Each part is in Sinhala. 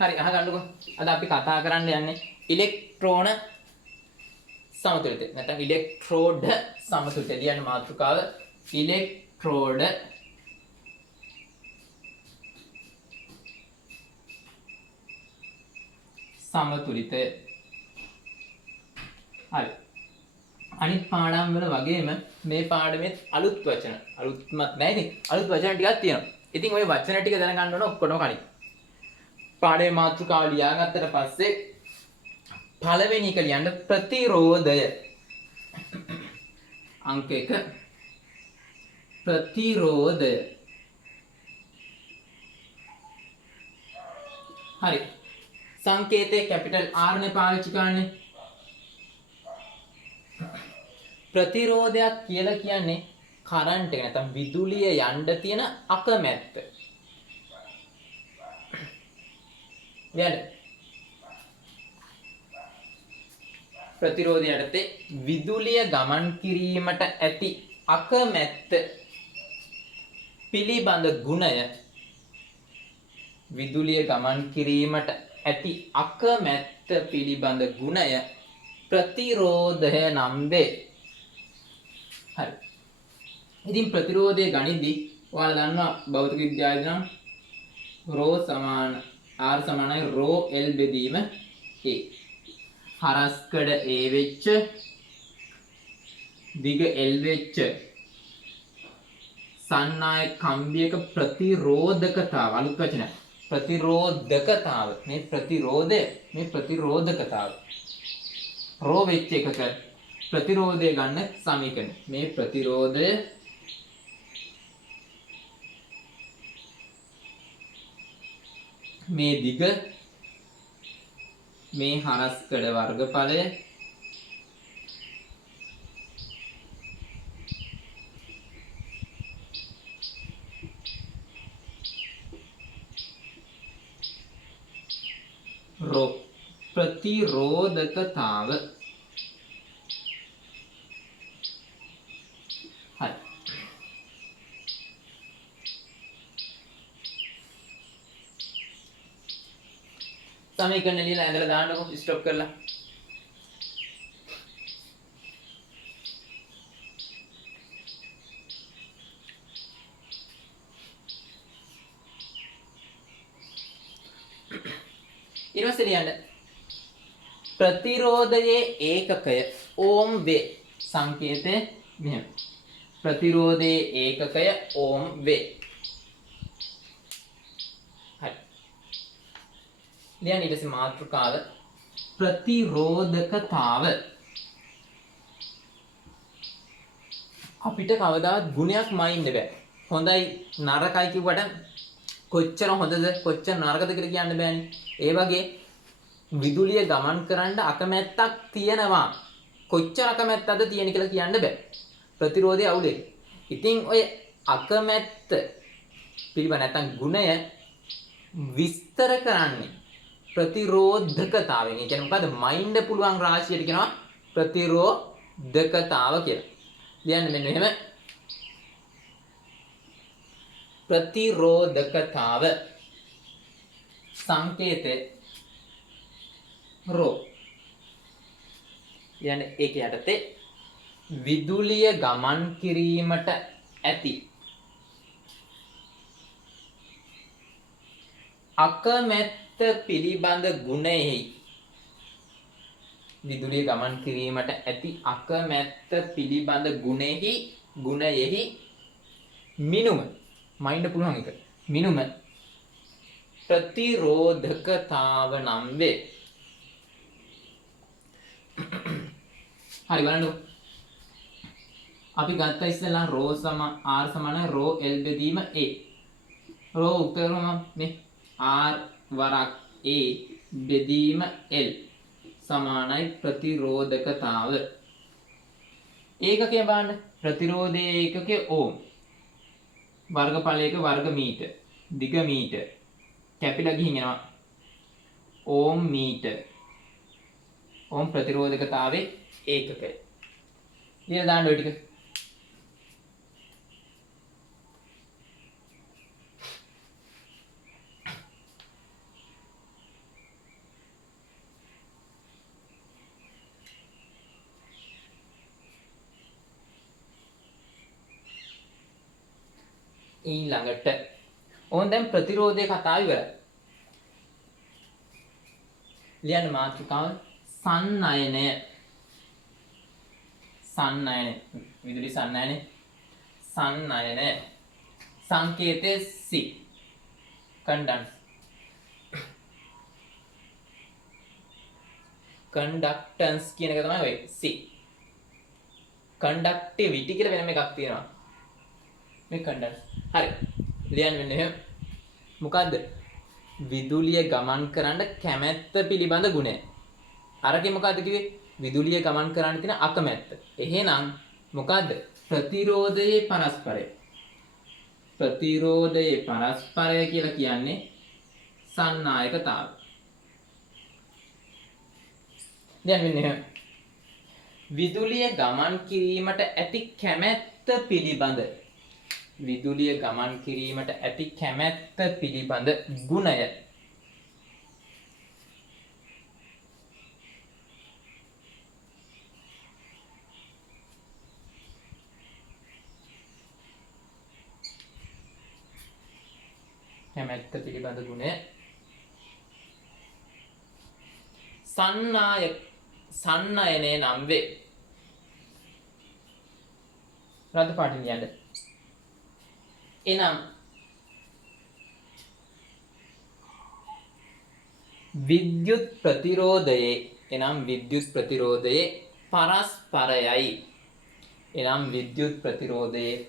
හරි අහගන්නකෝ. අද අපි කතා කරන්න යන්නේ ඉලෙක්ට්‍රෝන සමතුලිතය. නැත්නම් ඉලෙක්ට්‍රෝඩ සමතුලිතය. ලියන්න මාතෘකාව ඉලෙක්ට්‍රෝඩ සමතුලිතය. හරි. අනිත් පාඩම් වල වගේම මේ පාඩමේ අලුත් වචන අලුත්මත් නැහැ ඉතින් අලුත් වචන ටිකක් තියෙනවා. ඉතින් ওই වචන ටික දැනගන්න ඕන ඔක්කොම කලින්. පාඩමේ මාතෘකාව ලියාගත්තට පස්සේ පළවෙනි එක ලියන්න ප්‍රතිරෝධය. අංක 1 ප්‍රතිරෝධය. හරි. සංකේතයේ කැපිටල් R නේ පාවිච්චි කරන්නේ. ප්‍රතිරෝධයක් කියලා කියන්නේ කරන්ට් එක නැත්නම් විදුලිය යන්න තියෙන අකමැත්ත. නේද? ප්‍රතිරෝධය යටතේ විදුලිය ගමන් කිරීමට ඇති අකමැත්ත පිළිබඳ ගුණය විදුලිය ගමන් කිරීමට ඇති අකමැත්ත පිළිබඳ ගුණය ප්‍රතිරෝධය නම් වේ. හරි. ඉතින් ප්‍රතිරෝධය ගනිද්දී ඔයාලා දන්නවා භෞතික විද්‍යාවේදී නම් රෝ සමාන R සමානයි රෝ L බෙදීම A. හරස්කඩ A වෙච්ච දිග L වෙච්ච සන්නායක කම්බියක ප්‍රතිරෝධකතාව අලුත් වචනයක්. ප්‍රතිරෝධකතාව මේ ප්‍රතිරෝධය මේ ප්‍රතිරෝධකතාව රෝ වෙච්ච එකක ප්‍රතිරෝධය ගන්න සමීකරණ. මේ ප්‍රතිරෝධය මේ දිග මේ හරස්කඩ වර්ගඵලය රෝ ප්‍රතිරෝධකතාව. හරි. සමීකරණ ලියලා ඇඳලා දාන්නකො ස්ටොප් කරලා. ඊළඟට ලියන්න ප්‍රතිරෝධයේ ඒකකය ඕම් වේ. සංකේතය මෙහෙම. ප්‍රතිරෝධයේ ඒකකය ඕම් වේ. හරි. ලියන්න ඊට පස්සේ මාතෘකාව ප්‍රතිරෝධකතාව. අපිට කවදාවත් ගුණයක් මයින්න බෑ. හොඳයි නරකයි කිව්වට කොච්චර හොඳද කොච්චර නරකද කියලා කියන්න බෑනේ. ඒ වගේ විදුලිය ගමන් කරන්න අකමැත්තක් තියෙනවා. කොච්චර අකමැත්තක්ද තියෙන කියලා කියන්න බෑ. ප්‍රතිරෝධය අවුලේ. ඉතින් ඔය අකමැත්ත පිළිබඳ නැත්නම් ගුණය විස්තර කරන්නේ ප්‍රතිරෝධකතාවෙන්. ඒ කියන්නේ මොකද්ද? මයින්ඩ් පුළුවන් රාශියට කියනවා ප්‍රතිරෝධකතාව කියලා. ලියන්න මෙන්න මෙහෙම. ප්‍රතිරෝධකතාව සංකේතය රෝ. කියන්නේ ඒක යටතේ විදුලිය ගමන් කිරීමට ඇති අකමැත්ත පිළිබඳ ගුණයෙහි විදුලිය ගමන් කිරීමට ඇති අකමැත්ත පිළිබඳ ගුණයෙහි මිනුම මයින්ඩ් පුළුවන් එක මිනුම ප්‍රතිරෝධකතාව නම් වේ. හරි බලන්න. අපි ගත්ත ඉස්සෙල්ලා රෝ සම R සමාන රෝ L බෙදීම A. රෝ උත්තරම මේ R වරක් A බෙදීම L සමානයි ප්‍රතිරෝධකතාව. ඒකකය බලන්න. ප්‍රතිරෝධයේ ඒකකය ඕම්. වර්ගඵලයක වර්ග මීටර්. දිග මීටර්. කැපිලා ගිහින් එනවා ඕම් මීටර්. ඕම් ප්‍රතිරෝධකතාවේ ඒකකය. ලියලා දාන්න ඔය ටික. ඊළඟට ඕන් දැන් ප්‍රතිරෝධය කතාව ඉවරයි. ලියන්න මාතෘකාව සන්නයනය. සන්නයනය විදුලි සන්නයනය. සන්නයනය සංකේතය C. කන්ඩන්ස්. කන්ඩක්ටන්ස් කියන එක තමයි ඔය C. කන්ඩක්ටිවිටි කියලා වෙනම එකක් තියෙනවා. මේ කන්ඩන්ස්. හරි. ලියන්න වෙන්නේ එහෙම. මොකද්ද? විදුලිය ගමන් කරන්න කැමැත්ත පිළිබඳ ගුණය. අරකේ මොකද්ද කිව්වේ? විදුලිය ගමන් කරන්න තියෙන අකමැත්ත. එහෙනම් මොකද්ද? ප්‍රතිරෝධයේ පරස්පරය. ප්‍රතිරෝධයේ පරස්පරය කියලා කියන්නේ සන්නායකතාව. දැන් මෙන්න එහෙම. විදුලිය ගමන් කිරීමට ඇති කැමැත්ත පිළිබඳ විදුලිය ගමන් කිරීමට ඇති කැමැත්ත පිළිබඳ ගුණය. කැමැත්ත පිළිබඳ ගුණය සන්නයනය නම් වේ. රද පාටින් ලියන්න. එනම් විද්‍යුත් ප්‍රතිරෝධයේ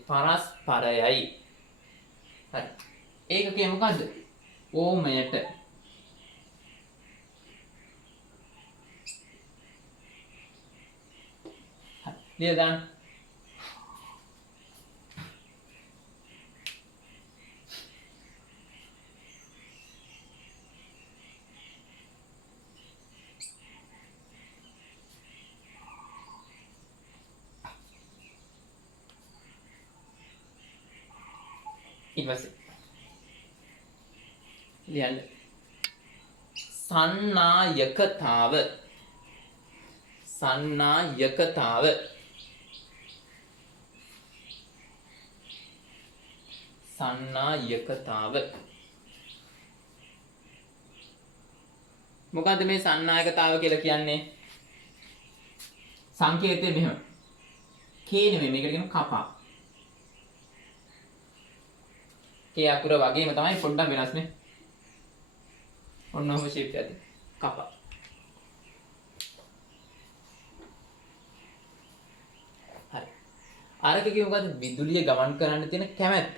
පරස්පරයයි. හරි. ඒකකය මොකද්ද? ඕමයට. ලියලා දාන්න. ඊට පස්සේ ලියන්න. සන්නායකතාව. මොකද්ද මේ සන්නායකතාව කියලා කියන්නේ? සංකේතය මෙහෙම. K නෙමෙයි මේකට කියන කපා. K අකුර වගේම තමයි පොඩ්ඩක් වෙනස් නේ. ඔන්න ඔහොම ෂේප් එකක් කපා. හරි. අරක කිව්ව මොකද්ද? විදුලිය ගමන් කරන්න තියෙන කැමැත්ත.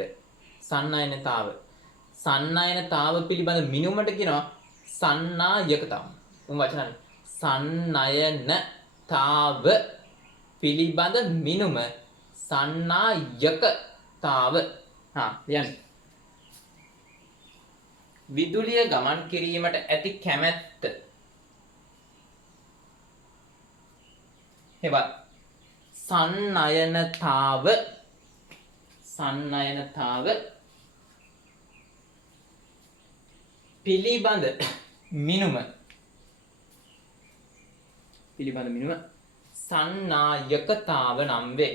සන්නයනතාව පිළිබඳ මිනුමට කියනවා සන්නායකතාව. වචනනේ. සන්නයනතාව පිළිබඳ මිනුම සන්නායකතාව. ලියන්න. විදුලිය ගමන් කිරීමට ඇති කැමැත්ත. හෙවත් සන්නයනතාව පිළිබඳ මිනුම සන්නායකතාව නම් වේ.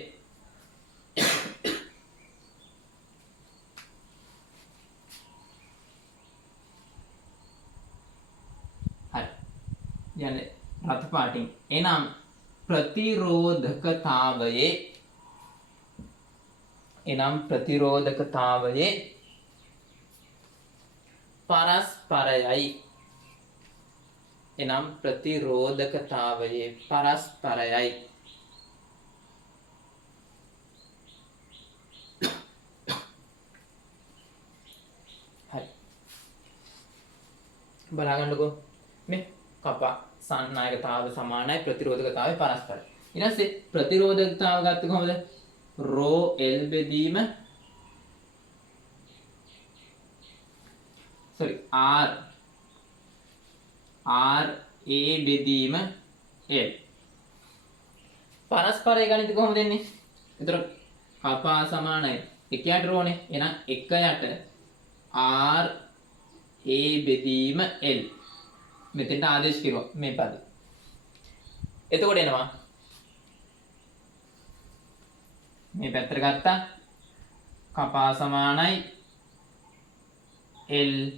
හරි. යන්නේ රත් පාටින්. එනම් ප්‍රතිරෝධකතාවයේ පරස්පරයයි. හරි. බලාගන්නකෝ මේ කපා සන්නායකතාව සමානයි ප්‍රතිරෝධකතාවයේ පරස්පරයි. ඊට පස්සේ ප්‍රතිරෝධකතාව ගත්තේ කොහොමද? රෝ L බෙදීම R A බෙදීම L. පරස්පරය ගණිත කොහොමද දෙන්නේ? එතකොට කපා සමානයි 1 යට රෝනේ. එහෙනම් 1 යට R A බෙදීම L. මෙතෙන්ට ආදේශ කිරුවා මේ පද. එතකොට එනවා මේ පැත්තට ගත්තා කපා සමානයි L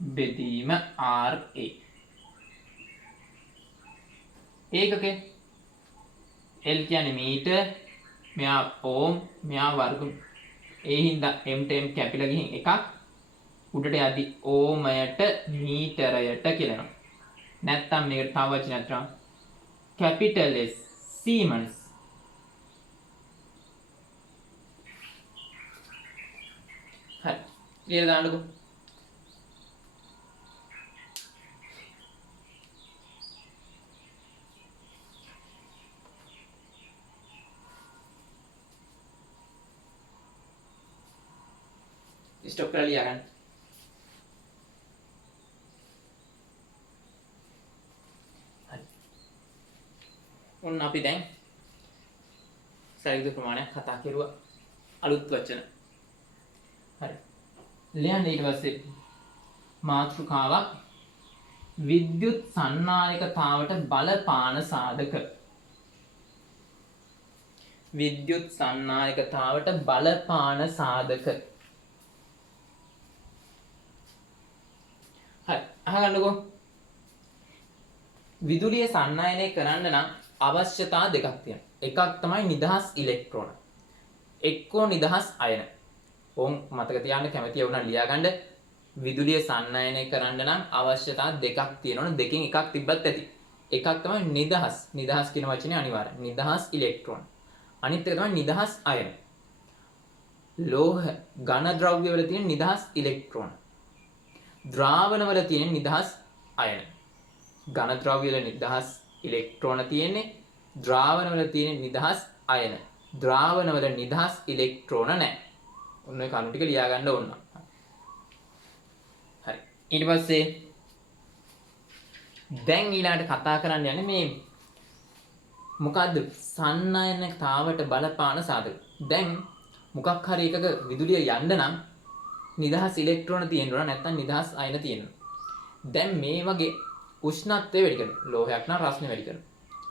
බෙදීම RA. ඒකකේ L කියන්නේ මීටර්, මෙයා ඕම්, මෙයා වර්ග. ඒ හින්දා m ට m කැපිලා ගිහින් එකක් උඩට යද්දි ඕමයට මීටරයට කියලා එනවා. නැත්තම් මේකට තව වචනයක් තරම් කැපිටල් S සීමන්ස්. හරි. ඊළඟ දාන්නකෝ. स्टॉप कर लिया गन उन අපි දැන් සරියුද ප්‍රමාණයක් කතා කරුවා අලුත් වචන. හරි. ලියන්න ඊට පස්සේ මාතෘකාවක් විද්‍යුත් සන්නායකතාවට බලපාන සාධක. විද්‍යුත් සන්නායකතාවට බලපාන සාධක. අහගන්නකෝ. විදුලිය සන්නායනය කරන්න නම් අවශ්‍යතා දෙකක් තියෙනවා. එකක් තමයි නිදහස් ඉලෙක්ට්‍රෝන. එක්කෝ නිදහස් අයන. ඕම් මතක තියාගන්න කැමතියි වුණා ලියාගන්න. විදුලිය සන්නායනය කරන්න නම් අවශ්‍යතා දෙකක් තියෙනවනේ. දෙකෙන් එකක් තිබ්බත් ඇති. එකක් තමයි නිදහස්. නිදහස් කියන වචනේ අනිවාර්යයි. නිදහස් ඉලෙක්ට්‍රෝන. අනිත් එක තමයි නිදහස් අයන. ලෝහ ඝන ද්‍රව්‍ය වල තියෙන නිදහස් ඉලෙක්ට්‍රෝන. ද්‍රාවණ වල තියෙන නිදහස් අයන. ඝන ද්‍රව්‍ය වල නිදහස් ඉලෙක්ට්‍රෝන තියෙන්නේ. ද්‍රාවණ වල තියෙන නිදහස් අයන. ද්‍රාවණ වල නිදහස් ඉලෙක්ට්‍රෝන නැහැ. ඔන්න ඔය කණු ටික ලියා ගන්න ඕන. හරි. ඊට පස්සේ දැන් ඊළඟට කතා කරන්න යන්නේ මේ මොකද්ද සන්නායනතාවට බලපාන සාධක. දැන් මොකක් හරි එකක විදුලිය යන්න නම් නිදහස් ඉලෙක්ට්‍රෝන තියෙනවා නැත්නම් නිදහස් අයන තියෙනවා. දැන් මේ වගේ උෂ්ණත්වය වැඩි කරනවා. ලෝහයක් නම් රස්නේ වැඩි කරනවා.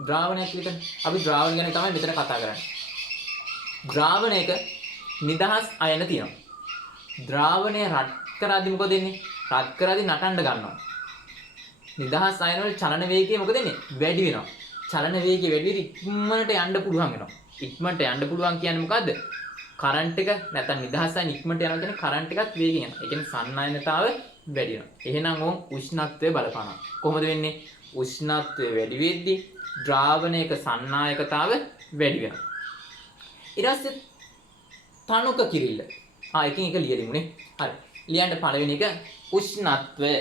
ද්‍රාවණයක් විතර අපි ද්‍රාවණ ගැන තමයි මෙතන කතා කරන්නේ. ද්‍රාවණයක නිදහස් අයන තියෙනවා. ද්‍රාවණය රත් කරද්දි මොකද වෙන්නේ? රත් කරද්දි නටන්න ගන්නවා. නිදහස් අයන වල චලන වේගය මොකද වෙන්නේ? වැඩි වෙනවා. චලන වේගය වැඩි වෙද්දි ඉක්මනට යන්න පුළුවන් වෙනවා. ඉක්මනට යන්න පුළුවන් කියන්නේ මොකද්ද? කරන්ට් එක නැත්නම් නිදහස් අයන ඉක්මනට යනවා කියන්නේ කරන්ට් එකත් වේගෙන් යනවා. ඒ කියන්නේ සන්නායනතාවය වැඩි වෙනවා. එහෙනම් ඕම් උෂ්ණත්වය බලපානවා. කොහොමද වෙන්නේ? උෂ්ණත්වය වැඩි වෙද්දී ද්‍රාවණයක සන්නායකතාව වැඩි වෙනවා. ඊට පස්සේ තනුක කිරිල්ල. එකින් එක ලියලිමුනේ. හරි. ලියන්න පළවෙනි එක උෂ්ණත්වය.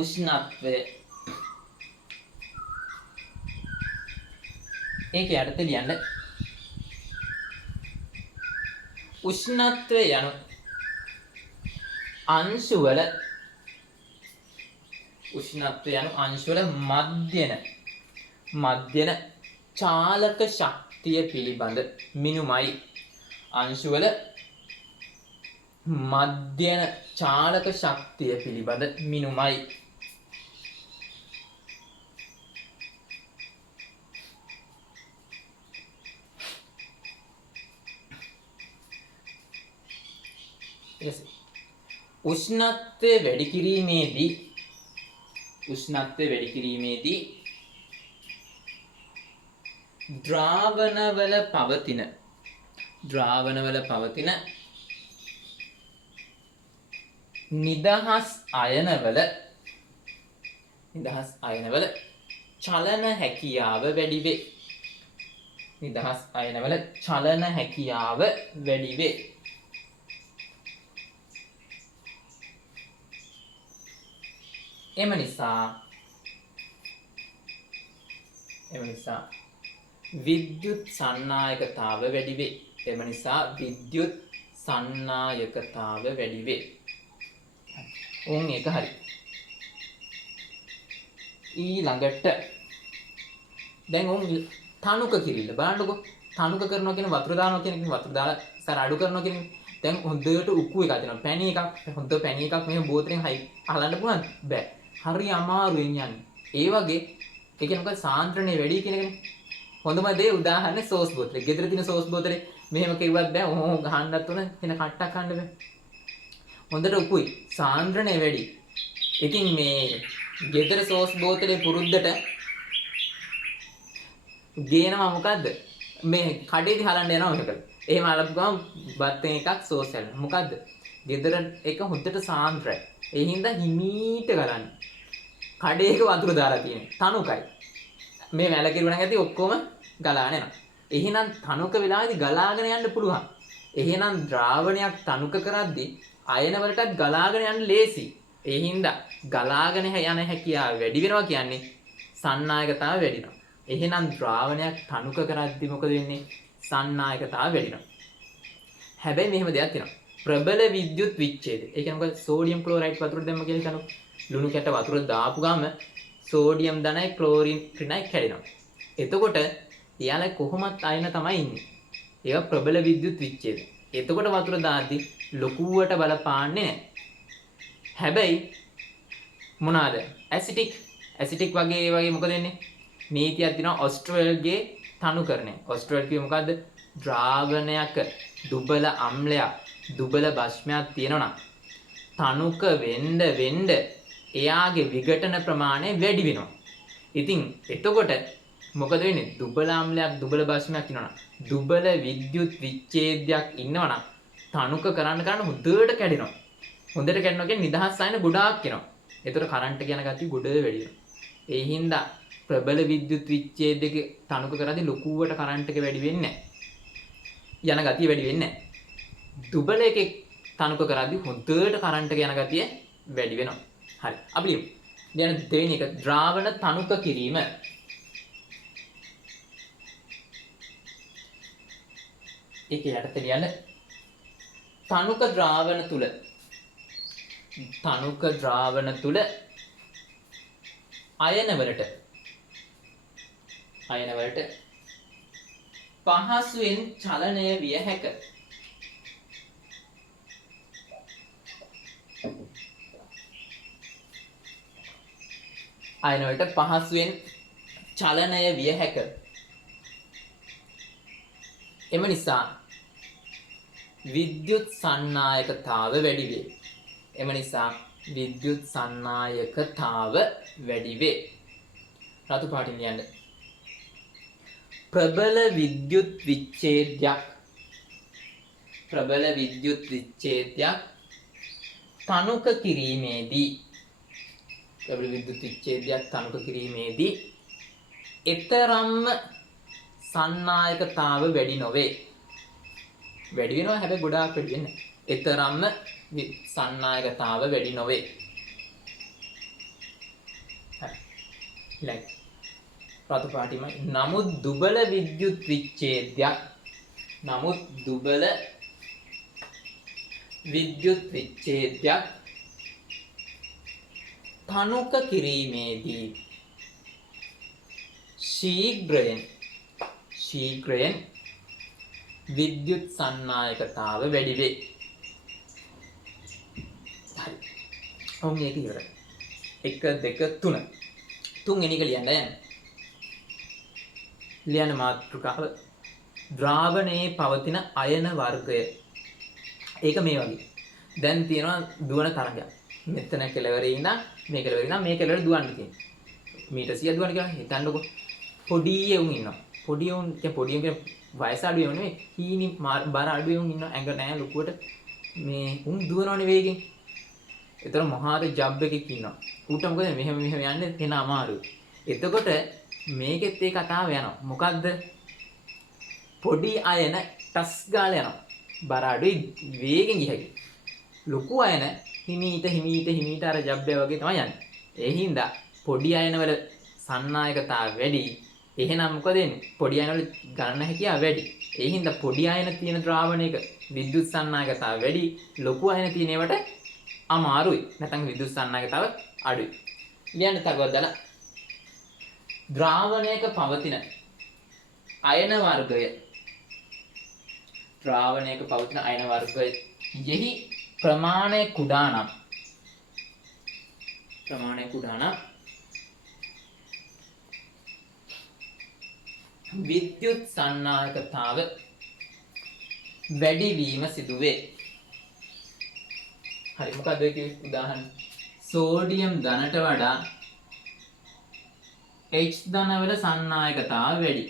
උෂ්ණත්වය. ඒක යටතේ ලියන්න. උෂ්ණත්වය යනු අංශුවල මධ්‍යන චාලක ශක්තිය පිළිබඳ මිනුමයි. අංශුවල මධ්‍යන චාලක ශක්තිය පිළිබඳ මිනුමයි. උෂ්ණත්වය වැඩි කිරීමේදී ද්‍රාවණවල පවතින නිදහස් අයනවල චලන හැකියාව වැඩි වේ. නිදහස් අයනවල චලන හැකියාව වැඩි වේ. එම නිසා විද්‍යුත් සන්නායකතාව වැඩි වේ. ඕන් ඒක හරි. ඊළඟට දැන් ඕන් තනුක කිරිල්ල බලන්නකෝ. තනුක කරනවා කියන වතුර දානවා කියන වතුර දාලා සර අඩු කරනවා කියන දැන් හොඳට උක්කු එකක් දෙනවා. පැණි එකක් හොඳ පැණි එකක් මෙහෙම බෝතලෙන් අහලන්න පුළුවන් බෑ. හරි අමාරුවෙන් යන්නේ. ඒ වගේ ඒ කියන්නේ මොකද සාන්ද්‍රණය වැඩි කියන එකනේ. හොඳම දේ උදාහරණේ සෝස් බෝතලේ. ගෙදර තියෙන සෝස් බෝතලේ මෙහෙම කිව්වත් බෑ ඕ ගහන්නත් උන එන කට්ටක් ගන්න බෑ. හොඳට උකුයි සාන්ද්‍රණය වැඩි. ඉතින් මේ ගෙදර සෝස් බෝතලේ පුරුද්දට ගේනවා මොකද්ද? මේ කඩේදී හලන්න යනවා මේක. එහෙම අලපු ගමන් බත් එකක් සෝස් හැලෙනවා. මොකද්ද? ගෙදර එක හොඳට සාන්ද්‍රයි. ඒ හින්දා හිමීට ගලන්න. කඩේක වතුර දාලා තියෙන්නේ. තනුකයි. මේ මැල කිරුණා ඇති ඔක්කොම ගලාගෙන යනවා. එහෙනම් තනුක වෙලාවේදී ගලාගෙන යන්න පුළුවන්. එහෙනම් ද්‍රාවණයක් තනුක කරද්දී අයන වලටත් ගලාගෙන යන්න ලේසි. ඒ හින්දා ගලාගෙන යන හැකියාව වැඩි වෙනවා කියන්නේ සන්නායකතාව වැඩි වෙනවා. එහෙනම් ද්‍රාවණයක් තනුක කරද්දී මොකද වෙන්නේ? සන්නායකතාව වැඩි වෙනවා. හැබැයි මෙහෙම දෙයක් තියෙනවා. ප්‍රබල විද්‍යුත් විච්ඡේදය. ඒ කියන්නේ මොකද? සෝඩියම් ක්ලෝරයිඩ් වතුර දැම්ම කියලා හිතනවා. ලුණු කැට වතුර දාපු ගාම සෝඩියම් ධනයි ක්ලෝරින් ඍණයි කැඩෙනවා. එතකොට එයාලා කොහොමත් අයන තමයි ඉන්නේ. ඒවා ප්‍රබල විද්‍යුත් විච්ඡේදය. එතකොට වතුර දාද්දී ලොකුවට බලපාන්නේ නැහැ. හැබැයි මොනවාද? ඇසිටික් වගේ ඒ වගේ මොකද වෙන්නේ? නීතියක් තියෙනවා ඔස්ට්‍රේල්ගේ තනුකරණය. ඔස්ට්‍රේල් කියේ මොකද්ද? ද්‍රාවණයක දුබල අම්ලයක් දුබල භස්මයක් තියෙනවා නම් තනුක වෙන්න එයාගේ විඝටන ප්‍රමාණය වැඩි වෙනවා. ඉතින් එතකොට මොකද වෙන්නේ? දුබල අම්ලයක් දුබල භස්මයක් ඉන්නවනම් දුබල විද්‍යුත් විච්ඡේදයක් ඉන්නවනම් තනුක කරන්න හොඳට කැඩෙනවා. හොඳට කැඩෙනවා කියන්නේ නිදහස් ආයන ගොඩාක් එනවා. ඒතර කරන්ට් යන ගතිය ගොඩ වැඩි වෙනවා. ඒ හින්දා ප්‍රබල විද්‍යුත් විච්ඡේදයක තනුක කරද්දී ලොකුවට කරන්ට් එක වැඩි වෙන්නේ නැහැ. යන ගතිය වැඩි වෙන්නේ නැහැ. දුබල එකේ තනුක කරද්දී හොඳට කරන්ට් එක යන ගතිය වැඩි වෙනවා. හරි. අපි ලියමු. දැන් දෙවෙනි එක ද්‍රාවණ තනුක කිරීම. ඒකේ යටතේ ලියන්න තනුක ද්‍රාවණ තුල අයන වලට පහසුවෙන් චලනය විය හැක. අයන වලට පහසුවෙන් චලනය විය හැක. එම නිසා විද්‍යුත් සන්නායකතාව වැඩි වේ. රතු පාටින් ලියන්න. ප්‍රබල විද්‍යුත් විච්ඡේදයක් තනුක කිරීමේදී එතරම්ම සන්නායකතාව වැඩි නොවේ. වැඩි වෙනවා හැබැයි ගොඩාක් වැඩි වෙන්නේ නැහැ. එතරම්ම සන්නායකතාව වැඩි නොවේ. හරි. ඊළඟ රතු පාටිම නමුත් දුබල විද්‍යුත් විච්ඡේදයක් තනුක කිරීමේදී ශීඝ්‍රයෙන් විද්‍යුත් සන්නායකතාව වැඩි වේ. හරි. ඔව් මේක ඉවරයි. 1 2 3. තුන්වෙනි එක ලියන්න මාතෘකාව ද්‍රාවණයේ පවතින අයන වර්ගය. ඒක මේ වගේ. දැන් තියෙනවා දුවන තරංගයක්. මෙතන කෙලවරේ ඉඳන් මේ කෙලවරේ ඉඳන් මේ කෙලවරට දුවන්න තියෙනවා. මීටර් 100ක් දුවන්න කියලා හිතන්නකො. පොඩි එවුන් ඉන්නවා. පොඩි එවුන් කියන්නේ වයස අඩු එවුන් නෙවෙයි. හීනි බර අඩු එවුන් ඉන්නවා. ඇඟ නැහැ ලොකුවට මේ උන් දුවනවනේ වේගෙන්. ඒතර මහාර ජබ් එකක් ඉන්නවා. ඌට මොකද මෙහෙම යන්නේ එන අමාරුයි. එතකොට මේකෙත් ඒ කතාව යනවා. මොකද්ද? පොඩි අයන ටස් ගාලා යනවා. බර අඩුයි වේගෙන් ගියයි. ලොකු අයන හිමීට අර ජබ්බය වගේ තමයි යන්නේ. ඒ හින්දා පොඩි අයන වල සන්නායකතාව වැඩි. එහෙනම් මොකද වෙන්නේ? පොඩි අයන වල ගණන හැකියාව වැඩි. ඒ හින්දා පොඩි අයන තියෙන ද්‍රාවණයක විද්‍යුත් සන්නායකතාව වැඩි. ලොකු අයන තියෙන ඒවට අමාරුයි. නැත්නම් විද්‍යුත් සන්නායකතාව අඩුයි. ලියන්න තරුවක් දාලා ද්‍රාවණයක පවතින අයන වර්ගය යෙහි ප්‍රමාණය කුඩා නම් විද්‍යුත් සන්නායකතාව වැඩිවීම සිදුවේ. හරි මොකක්ද ඒකේ උදාහරණ? සෝඩියම් ධනට වඩා H ධනවල සන්නායකතාව වැඩි.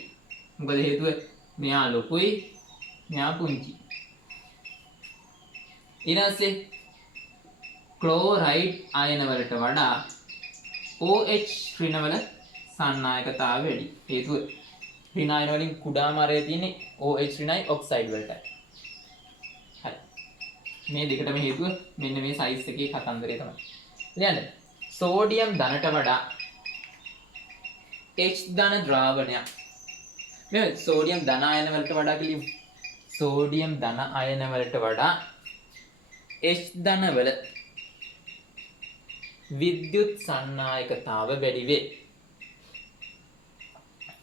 මොකද හේතුව? මෙයා ලොකුයි මෙයා පුංචි. ඊට පස්සේ ක්ලෝරයිඩ් අයන වලට වඩා OH ඍණවල සන්නායකතාව වැඩි. හේතුව ඍණ අයන වලින් කුඩාම අරය තියෙන්නේ OH ඍණයි ඔක්සයිඩ් වලටයි. හරි. මේ දෙකටම හේතුව මෙන්න මේ සයිස් එකේ කතන්දරය තමයි. ලියන්න. සෝඩියම් ධනට වඩා H ධන ද්‍රාවණයක්. මේ සෝඩියම් ධන අයන වලට වඩා කියලිමු. සෝඩියම් ධන අයන වලට වඩා H ධන වල විද්‍යුත් සන්නායකතාව වැඩි වේ.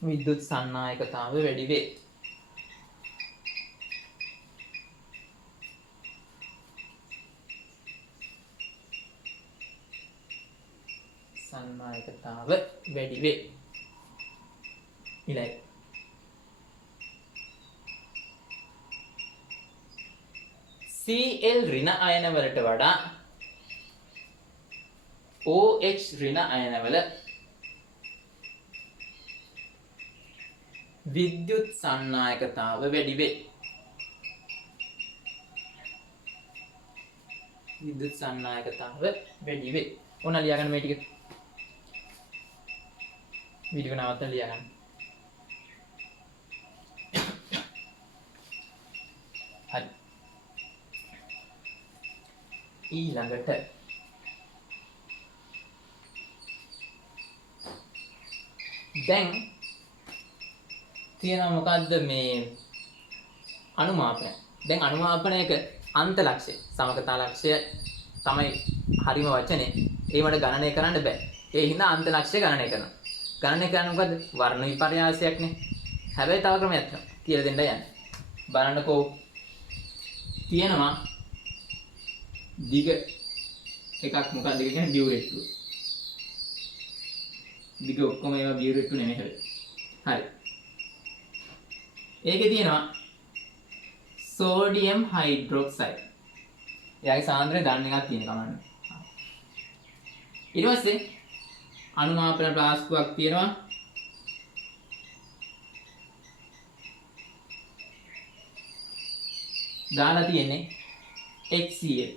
විද්‍යුත් සන්නායකතාව වැඩි වේ. සන්නායකතාව වැඩි වේ. ඊළඟ Cl ඍණ අයන වලට වඩා OH ඍණ අයනවල විද්‍යුත් සන්නායකතාව වැඩි වේ. විද්‍යුත් සන්නායකතාව වැඩි වේ. ඕන ලියාගන්න මේ ටික. වීඩියෝ නවත්තලා ලියාගන්න. හරි. ඊළඟට දැන් තියෙනවා මොකද්ද මේ අනුමාපනය. දැන් අනුමාපනයක අන්ත ලක්ෂ්‍ය සමකතා ලක්ෂ්‍ය තමයි හරිම වචනේ. ඒවට ගණනය කරන්න බෑ. ඒ හින්දා අන්ත ලක්ෂ්‍ය ගණනය කරනවා. ගණනය කරන්නේ මොකද්ද? වර්ණ විපර්යාසයක්නේ. හැබැයි තව ක්‍රමයක් තියෙනවා. කියලා දෙන්න යන්න. බලන්නකෝ. තියෙනවා දිග එකක් මොකක්ද කියන්නේ බියුරෙට්ටුව. දිග ඔක්කොම ඒවා බියුරෙට්ටු නෙමෙයි හැබැයි. හරි. ඒකේ තියෙනවා සෝඩියම් හයිඩ්‍රොක්සයිඩ්. එයාගේ සාන්ද්‍රය දන්න එකක් තියෙන කමන්න. ඊට පස්සේ අනුමාපන ප්ලාස්කුවක් තියෙනවා. දාලා තියෙන්නේ HCl.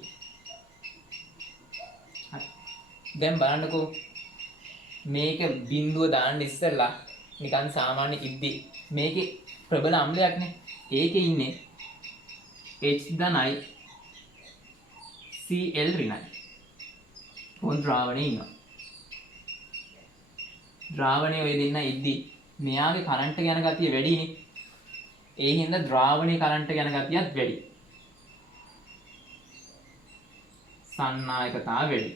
හරි. දැන් බලන්නකෝ මේක බිඳුව දාන්න ඉස්සෙල්ලා නිකන් සාමාන්‍ය ඉද්දි මේකේ ප්‍රබල අම්ලයක්නේ. ඒකේ ඉන්නේ H ධනයි Cl ඍණයි. උන් ද්‍රාවණේ ඉන්නවා. ද්‍රාවණේ ඔය දෙන්න ඉද්දි මෙයාගේ කරන්ට් යන ගතිය වැඩිනේ. ඒ හින්දා ද්‍රාවණේ කරන්ට් යන ගතියත් වැඩි. සන්නායකතාව වැඩි.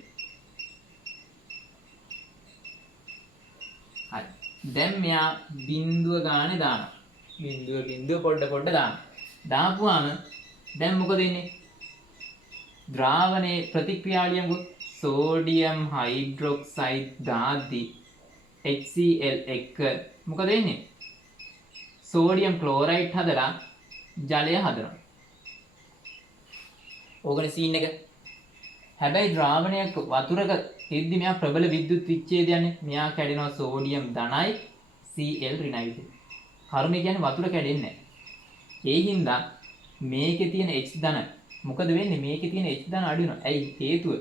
හරි. දැන් මෙයා බිඳුව ගානේ දානවා. බිඳුව පොඩ දානවා. දාපුවාම දැන් මොකද වෙන්නේ? ද්‍රාවණයේ ප්‍රතික්‍රියාවලියම සෝඩියම් හයිඩ්‍රොක්සයිඩ් දාද්දී HCl එක මොකද වෙන්නේ? සෝඩියම් ක්ලෝරයිඩ් හදලා ජලය හදනවා. ඕකනේ සීන් එක. හැබැයි ද්‍රාවණයක් වතුරක තියද්දි මෙයා ප්‍රබල විද්‍යුත් විච්ඡේදයන්නේ. මෙයා කැඩෙනවා සෝඩියම් ධනයි Cl ඍණයි විදිහට. කර්මය කියන්නේ වතුර කැඩෙන්නේ නැහැ. ඒ හින්දා මේකේ තියෙන H ධන මොකද වෙන්නේ? මේකේ තියෙන H ධන අඩු වෙනවා. ඇයි? හේතුව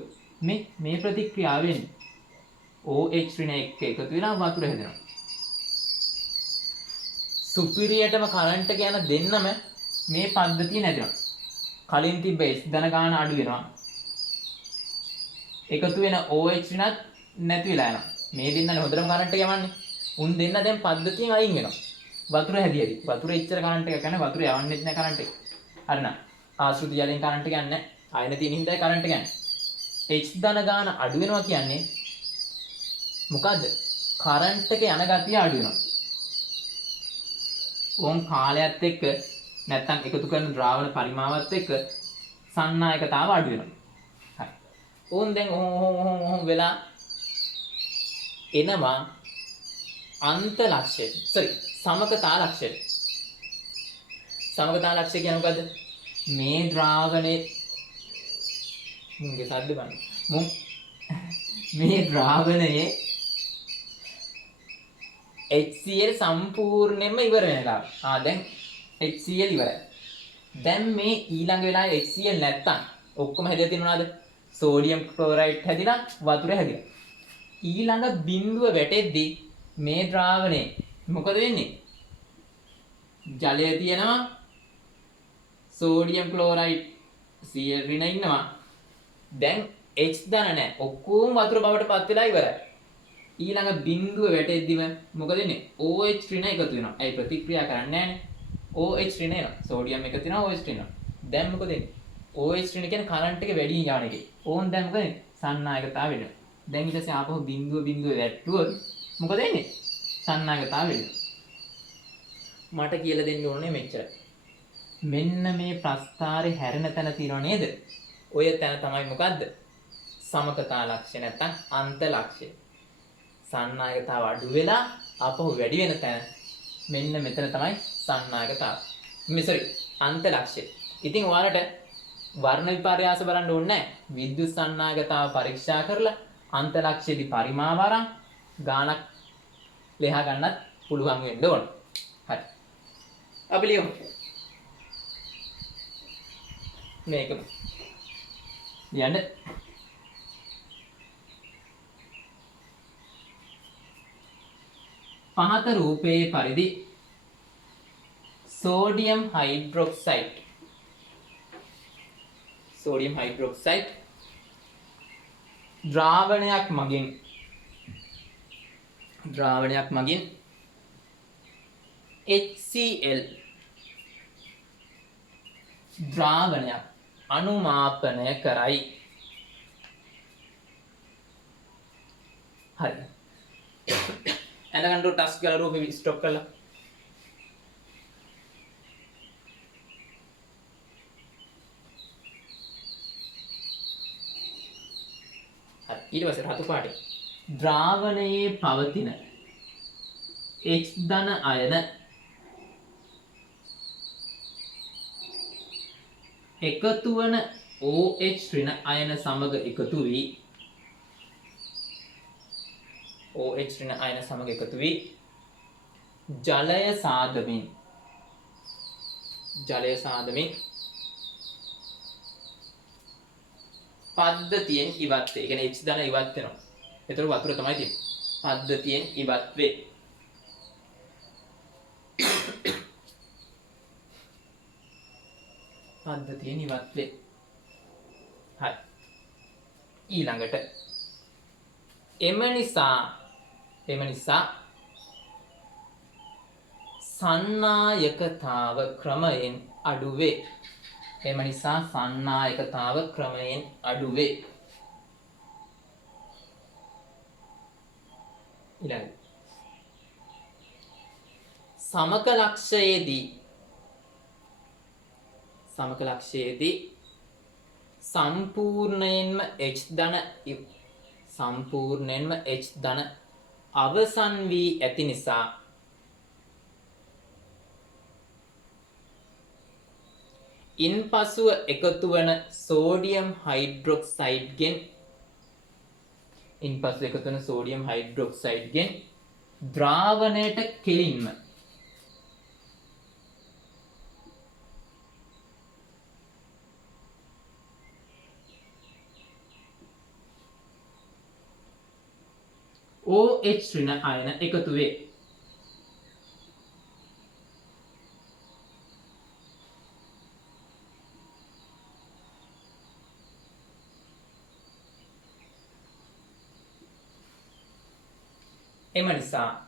මේ ප්‍රතික්‍රියාව වෙන්නේ. OH ඍණ එක්ක එකතු වෙලා වතුර හැදෙනවා. සුපිරියටම කරන්ට් එක යන දෙන්නම මේ පද්ධතිය නැදෙනවා. කලින් තිබ්බ H ධන ගාන අඩු වෙනවා. එකතු වෙන OH ඍණත් නැති වෙලා යනවා. මේ දෙන්නනේ හොඳටම කරන්ට් එක යවන්නේ. උන් දෙන්න දැන් පද්ධතියෙන් අයින් වෙනවා. වතුර හැදියදී. වතුර ඉච්චර කරන්ට් එකක් නැහැ. වතුර යවන්නෙත් නැහැ කරන්ට් එක. හරිනා. ආශ්‍රිත ජලයෙන් කරන්ට් එක යන්නේ නැහැ. ආයන තියෙන හින්දායි කරන්ට් එක යන්නේ. H ධන ගාන අඩු වෙනවා කියන්නේ මොකද්ද? කරන්ට් එක යන ගතිය අඩු වෙනවා. ඕම් කාලයත් එක්ක නැත්තම් එකතු කරන ද්‍රාවණ පරිමාවත් එක්ක සන්නායකතාව අඩු වෙනවා. හරි. ඕම් දැන් ඔහොම වෙලා එනවා අන්ත ලක්ෂ්‍ය. සමකතා ලක්ෂ්‍ය. සමකතා ලක්ෂ්‍ය කියන්නේ මොකද්ද? මේ ද්‍රාවණේ මුන්ගේ සද්ද බලන්න. මුන් මේ ද්‍රාවණයේ HCl සම්පූර්ණයෙන්ම ඉවර වෙනවා. දැන් HCl ඉවරයි. දැන් මේ ඊළඟ වෙලාවේ HCl නැත්තම් ඔක්කොම හැදලා තියෙනවද? සෝඩියම් ක්ලෝරයිඩ් හැදිලා වතුර හැදිලා. ඊළඟ බිඳුව වැටෙද්දී මේ ද්‍රාවණේ මොකද වෙන්නේ? ජලය තියෙනවා, සෝඩියම් ක්ලෝරයිඩ් Cl ඍණ ඉන්නවා. දැන් H ධන නැහැ. ඔක්කොම වතුර බවට පත් වෙලා ඉවරයි. ඊළඟ බිඳුව වැටෙද්දිම මොකද වෙන්නේ? OH ඍණ එකතු වෙනවා. ඒ ප්‍රතික්‍රියා කරන්නේ නැහැනේ. OH ඍණ එනවා. සෝඩියම් එකතු වෙනවා, OH ඍණ. දැන් මොකද වෙන්නේ? OH ඍණ කියන්නේ කරන්ට් එක වැඩි යන එකේ. ඕන් දැන් මොකද වෙන්නේ? සන්නායකතාව වෙනවා. දැන් ඊට පස්සේ ආපහු බිඳුව වැටුවොත් මොකද වෙන්නේ? සන්නායකතාව වෙනවා. මට කියලා දෙන්න ඕනේ මෙච්චරයි. මෙන්න මේ ප්‍රස්ථාරේ හැරෙන තැන තියෙනව නේද? ඔය තැන තමයි මොකද්ද? සමකතා ලක්ෂ්‍ය නැත්නම් අන්ත ලක්ෂ්‍ය. සන්නායකතාව අඩු වෙලා ආපහු වැඩි වෙන තැන මෙන්න මෙතන තමයි සන්නායකතාව. අන්ත ලක්ෂ්‍ය. ඉතින් ඔයාලට වර්ණ විපර්යාස බලන්න ඕනේ නැහැ. විද්‍යුත් සන්නායකතාව පරීක්ෂා කරලා අන්ත ලක්ෂ්‍යදී පරිමාව අරන් ගාණක් ලියා ගන්නත් පුළුවන් වෙන්න ඕන. හරි. අපි ලියමු. මේක ලියන්න. පහත රූපයේ පරිදි සෝඩියම් හයිඩ්‍රොක්සයිඩ් ද්‍රාවණයක් මගින් HCl ද්‍රාවණයක් අනුමාපනය කරයි. හරි. එනකන් ටස්ක් කරලා රූපෙ ස්ටොප් කරලා. හරි. ඊට පස්සේ රතු පාටේ ද්‍රාවණයේ පවතින H ධන අයන එකතු වන OH ඍණ අයන සමග එකතු වී ජලය සාදමින් පද්ධතියෙන් ඉවත් වේ. කියන්නේ H ධන ඉවත් වෙනවා. ඒතර වතුර තමයි තියෙන්නේ. පද්ධතියෙන් ඉවත් වේ. හරි. ඊළඟට එම නිසා සන්නායකතාව ක්‍රමයෙන් අඩුවේ. ඊළඟ සමක ලක්ෂයේදී සම්පූර්ණයෙන්ම H ධන අවසන් වී ඇති නිසා ඉන්පසුව එකතු වන සෝඩියම් හයිඩ්‍රොක්සයිඩ්ගෙන් ද්‍රාවණයට කෙලින්ම OH ඍණ අයන එකතු වේ. එම නිසා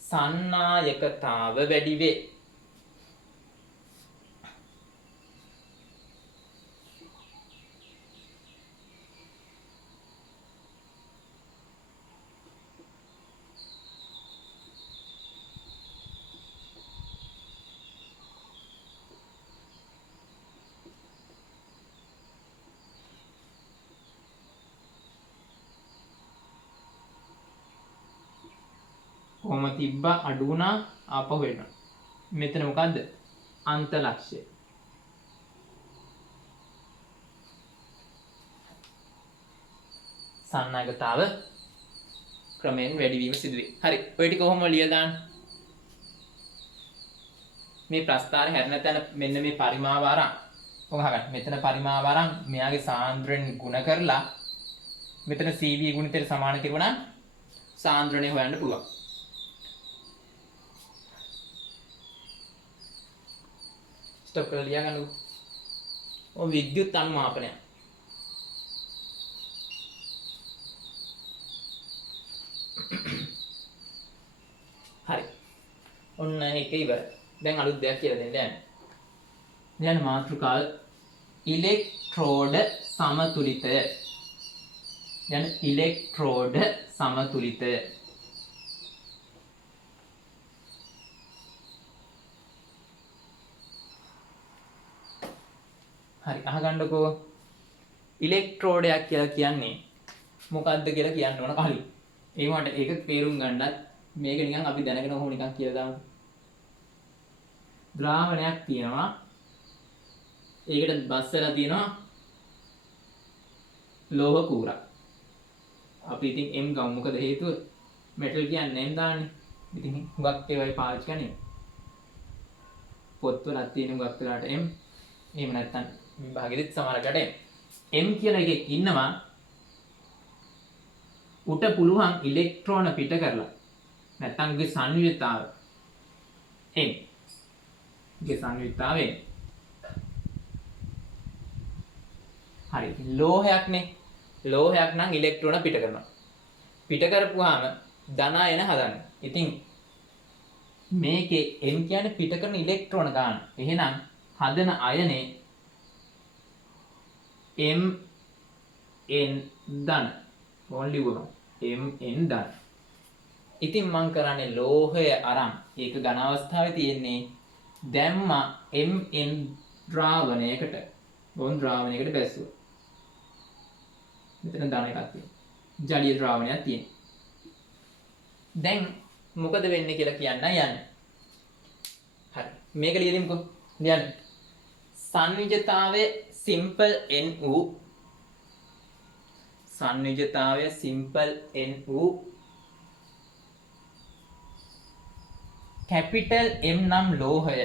සන්නායකතාව වැඩි වේ. කොහොම තිබ්බා අඩු වුණා ආපහු එනවා. මෙතන මොකද්ද? අන්ත ලක්ෂ්‍ය. සන්නාගතාව ක්‍රමයෙන් වැඩි වීම සිදු වේ. හරි. ඔය ටික කොහොමද ලියලා දාන්න? මේ ප්‍රස්ථාරය හැරෙන තැන මෙන්න මේ පරිමාව අරන් ඔක අහගන්න. මෙතන පරිමාව අරන් මෙයාගේ සාන්ද්‍රණය ගුණ කරලා මෙතන CV ගුණිතයට සමාන කරුවා නම් සාන්ද්‍රණය හොයන්න පුළුවන්. ස්ටොප් කරලා ලියා ගන්නකො. ඔය විද්‍යුත් අනුමාපනය. හරි. ඔන්න ඒක ඉවරයි. දැන් අලුත් දෙයක් කියලා දෙන්න යන්න. දැන් මාතෘකාව ඉලෙක්ට්‍රෝඩ සමතුලිතය. දැන් ඉලෙක්ට්‍රෝඩ සමතුලිතය. හරි අහගන්නකෝ. ඉලෙක්ට්‍රෝඩයක් කියලා කියන්නේ මොකක්ද කියලා කියන්න ඕන කලින්. ඒ වුණාට ඒක තේරුම් ගන්නත් මේක නිකන් අපි දැනගෙන ඕන නිකන් කියලා දාමු. ද්‍රාවණයක් තියෙනවා. ඒකට බස්සලා තියෙනවා ලෝහ කූරක්. අපි ඉතින් M ගමු. මොකද හේතුව මෙටල් කියන්නේ M දාන්නේ. ඉතින් හුඟක් ඒවායි පාවිච්චි කරන්නේ. පොත්වලක් තියෙන හුඟක් වෙලාට M. එහෙම නැත්නම් විභාගෙදිත් සමහරකට M කියලා එකක් ඉන්නවා. උට පුළුවන් ඉලෙක්ට්‍රෝන පිට කරලා නැත්නම් උගේ සංයුතිතාව M ගේ සංයුතිතාවය හරි ලෝහයක්නේ. ලෝහයක් නම් ඉලෙක්ට්‍රෝන පිට කරනවා. පිට කරපුවාම ධන අයන හදන්න. ඉතින් මේකේ M කියන්නේ පිට කරන ඉලෙක්ට්‍රෝන ගන්න. එහෙනම් හදන අයනේ M N ධන. only one M N ධන. ඉතින් මං කරන්නේ ලෝහය අරන් ඒක ඝන අවස්ථාවේ තියෙන්නේ දැම්මා M N ද්‍රාවණයකට. බොන් ද්‍රාවණයකට බැස්සුවා. මෙතන ධන එකක් තියෙනවා. ජලීය ද්‍රාවණයක් තියෙනවා. දැන් මොකද වෙන්නේ කියලා කියන්න යන්නේ. හරි. මේක ලියලිමුකෝ. ලියන්න. සංවිජතාවය simple NU සංවිජතාවය simple NU capital M නම් ලෝහය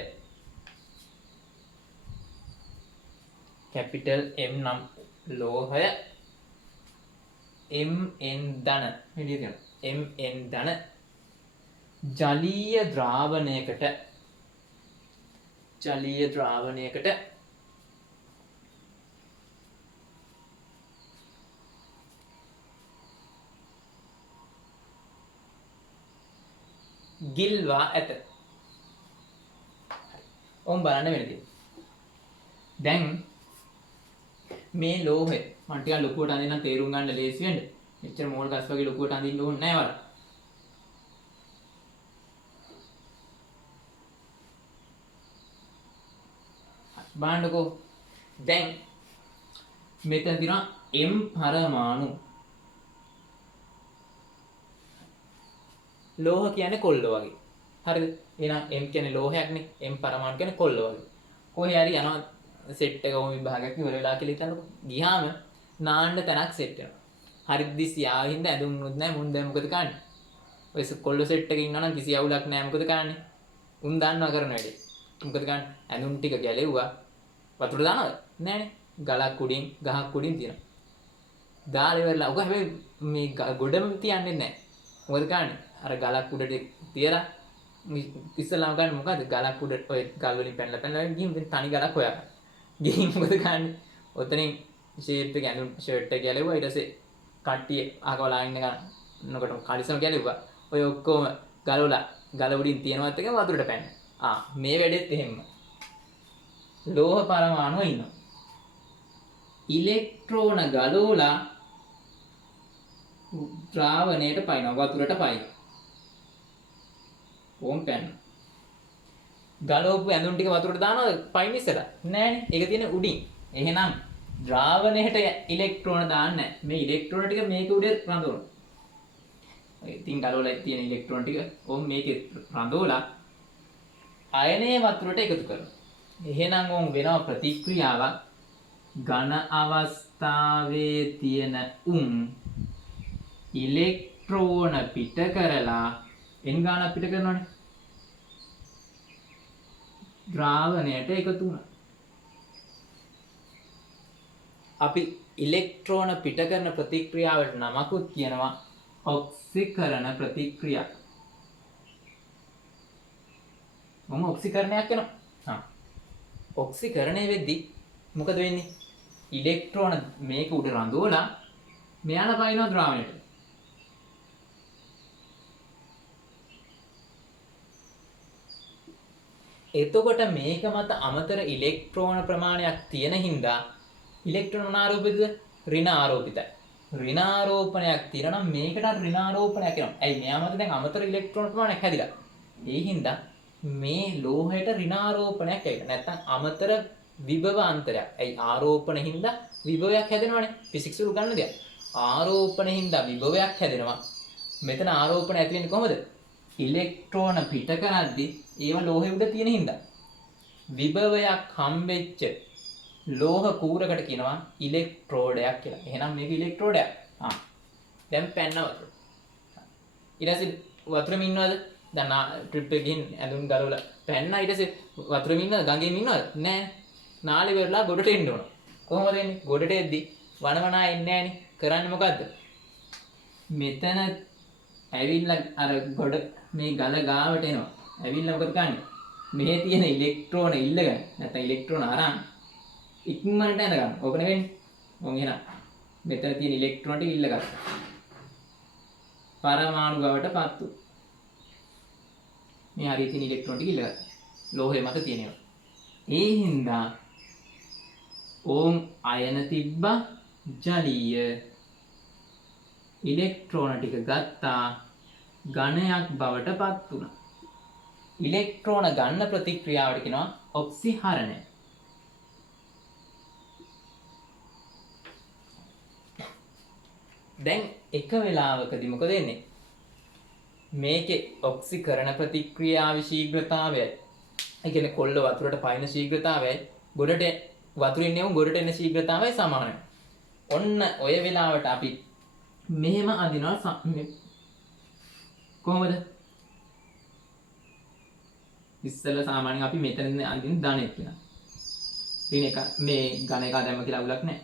capital M නම් ලෝහය Mn ධන මෙලිය තියෙනවා Mn ධන ජලීය ද්‍රාවණයකට ගිල්වා ඇත. ඔම් බලන්න වෙනදී. දැන් මේ ලෝහය මම ටිකක් ලොකුවට අඳින්න තේරුම් ගන්න ලේසි වෙන්න. මෙච්චර මෝල් ගස් වගේ ලොකුවට අඳින්න ඕනේ නැහැ වල. බලන්නකෝ. දැන් මෙතන තියෙනවා M පරමාණු. ලෝහ කියන්නේ කොල්ල වගේ. හරිද? එහෙනම් M කියන්නේ ලෝහයක්නේ. M පරමාණු කියන්නේ කොල්ල වගේ. කොහේ හරි යනවා සෙට් එක ඕම විභාගයක් ඉවර වෙලා කියලා හිතන්නකෝ. ගියාම නාන්න තැනක් සෙට් වෙනවා. හරිද දිස් යාවින්ද ඇඳුම්නුත් නැහැ. මුන් දැන් මොකද කරන්නේ? ඔය කොල්ල සෙට් එකේ ඉන්නවා නම් කිසි අවුලක් නැහැ. මොකද කරන්නේ? උන් දන්නවා කරන වැඩේ. මොකද කරන්නේ? ඇඳුම් ටික ගැලෙව්වා. වතුර දානවද? නැහනේ. ගලක් උඩින් ගහක් උඩින් තියෙනවා. දාලා ඉවරලා. ඔක හැබැයි මේ ගොඩම තියන්නේ නැහැ. මොකද කරන්නේ? අර ගලක් උඩට තියලා ඉස්සලාම ගන්න මොකද ගලක් උඩට ඔය ගල් වලින් පැනලා ගිහින් තනි ගලක් හොයා. ගිහින් මොකද කරන්නේ? ඔතනින් ෂේප් එක ඇඳුම් ෂර්ට් එක ගැලෙව්වා. ඊට පස්සේ කට්ටිය අහකවලා ඉන්න ගන්නකොට කලිසම ගැලෙව්වා. ඔය ඔක්කොම ගලවලා ගල උඩින් තියනවත් එක වතුරට පැන්න. මේ වැඩෙත් එහෙම. ලෝහ පරමාණු ඉන්නවා. ඉලෙක්ට්‍රෝන ගලවලා ද්‍රාවණයට පයින්නවා වතුරට පයින්නවා. ඕම් පැන්න. ගලවපු ඇඳුම් ටික වතුරට දානවද? පයින් ඉස්සලා. නෑනේ. ඒක තියෙන උඩින්. එහෙනම් ද්‍රාවණයට ඉලෙක්ට්‍රෝන දාන්න නැහැ. මේ ඉලෙක්ට්‍රෝන ටික මේක උඩ රඳවනවා. ඉතින් ගලවලා තියෙන ඉලෙක්ට්‍රෝන ටික ඕම් මේකේ රඳවලා අයනයේ වතුරට එකතු කරනවා. එහෙනම් ඕම් වෙනව ප්‍රතික්‍රියාවක් ඝන අවස්ථාවේ තියෙන ඉලෙක්ට්‍රෝන පිට කරලා n ගානක් පිට කරනවනේ. ද්‍රාවණයට එකතු වුණා. අපි ඉලෙක්ට්‍රෝන පිට කරන ප්‍රතික්‍රියාවට නමකුත් කියනවා ඔක්සිකරණ ප්‍රතික්‍රියා. මොම ඔක්සිකරණයක් වෙනවා. ඔක්සිකරණය වෙද්දී මොකද වෙන්නේ? ඉලෙක්ට්‍රෝන මේක උඩ රඳවලා මෙයාලා පයින්නවා ද්‍රාවණයට. එතකොට මේක මත අමතර ඉලෙක්ට්‍රෝන ප්‍රමාණයක් තියෙන හින්දා ඉලෙක්ට්‍රෝන මොන ආරෝපිතද? ඍණ ආරෝපිතයි. ඍණ ආරෝපණයක් තියෙනවා නම් මේකට ඍණ ආරෝපණයක් වෙනවා. ඇයි මෙයා මත දැන් අමතර ඉලෙක්ට්‍රෝන ප්‍රමාණයක් හැදිලා. ඒ හින්දා මේ ලෝහයට ඍණ ආරෝපණයක් ඇවිල්ලා. නැත්තම් අමතර විභව අන්තරයක්. ඇයි ආරෝපණ හින්දා විභවයක් හැදෙනවනේ. ෆිසික්ස් වල ගන්න දෙයක්. ආරෝපණ හින්දා විභවයක් හැදෙනවා. මෙතන ආරෝපණ ඇති වෙන්නේ කොහොමද? ඉලෙක්ට්‍රෝන පිට කරද්දී ඒව ලෝහෙ උඩ තියෙන හින්දා විභවයක් හම්බෙච්ච ලෝහ කූරකට කියනවා ඉලෙක්ට්‍රෝඩයක් කියලා. එහෙනම් මේක ඉලෙක්ට්‍රෝඩයක්. දැන් පැන්න වතුර. ඊට පස්සේ වතුරෙම ඉන්නවද? දැන් ට්‍රිප් එකකින් ගිහින් ඇඳුම් ගලවලා පැන්නා. ඊට පස්සේ වතුරෙම ඉන්නවද? ගඟේම ඉන්නවද? නෑ. නාලේ වෙරලා ගොඩට එන්න ඕන. කොහොමද එන්නේ? ගොඩට එද්දි වනවනා එන්නේ නෑනේ. කරන්නේ මොකද්ද? මෙතන ඇවිල්ලා අර ගොඩ මේ ගල ගාවට එනවා. ඇවිල්ලා මොකද කරන්නේ? මේ තියෙන ඉලෙක්ට්‍රෝන ඉල්ලගෙන නැත්නම් ඉලෙක්ට්‍රෝන අරන් ඉක්මනට ඇඳ ගන්න. ඕක නෙවෙයි. මොන් එහෙනම් මෙතන තියෙන ඉලෙක්ට්‍රෝන ටික ඉල්ල ගන්න. පරමාණු බවට පත්තු. මේ හරිය තියෙන ඉලෙක්ට්‍රෝන ටික ඉල්ල ගන්න. ලෝහය මත තියෙනවා. ඒ හින්දා ඕම් අයන තිබ්බා ජලීය ඉලෙක්ට්‍රෝන ටික ගත්තා ඝනයක් බවට පත් වුණා. ඉලෙක්ට්‍රෝන ගන්න ප්‍රතික්‍රියාවට කියනවා ඔක්සිහරණය. දැන් එක වෙලාවකදී මොකද වෙන්නේ? මේකේ ඔක්සිකරණ ප්‍රතික්‍රියාවේ ශීඝ්‍රතාවයයි, ඒ කියන්නේ කොල්ල වතුරට පයින් ශීඝ්‍රතාවයයි, ගොඩට වතුරින් එමු ගොඩට එන ශීඝ්‍රතාවයයි සමානයි. ඔන්න ඔය වෙලාවට අපි මෙහෙම අදිනවා කොහොමද? ඉස්සෙල්ලා සාමාන්‍යයෙන් අපි මෙතන අදින ධනෙත් වෙනවා. ඍණ එක මේ ඝන එක දැම්ම කියලා අවුලක් නැහැ.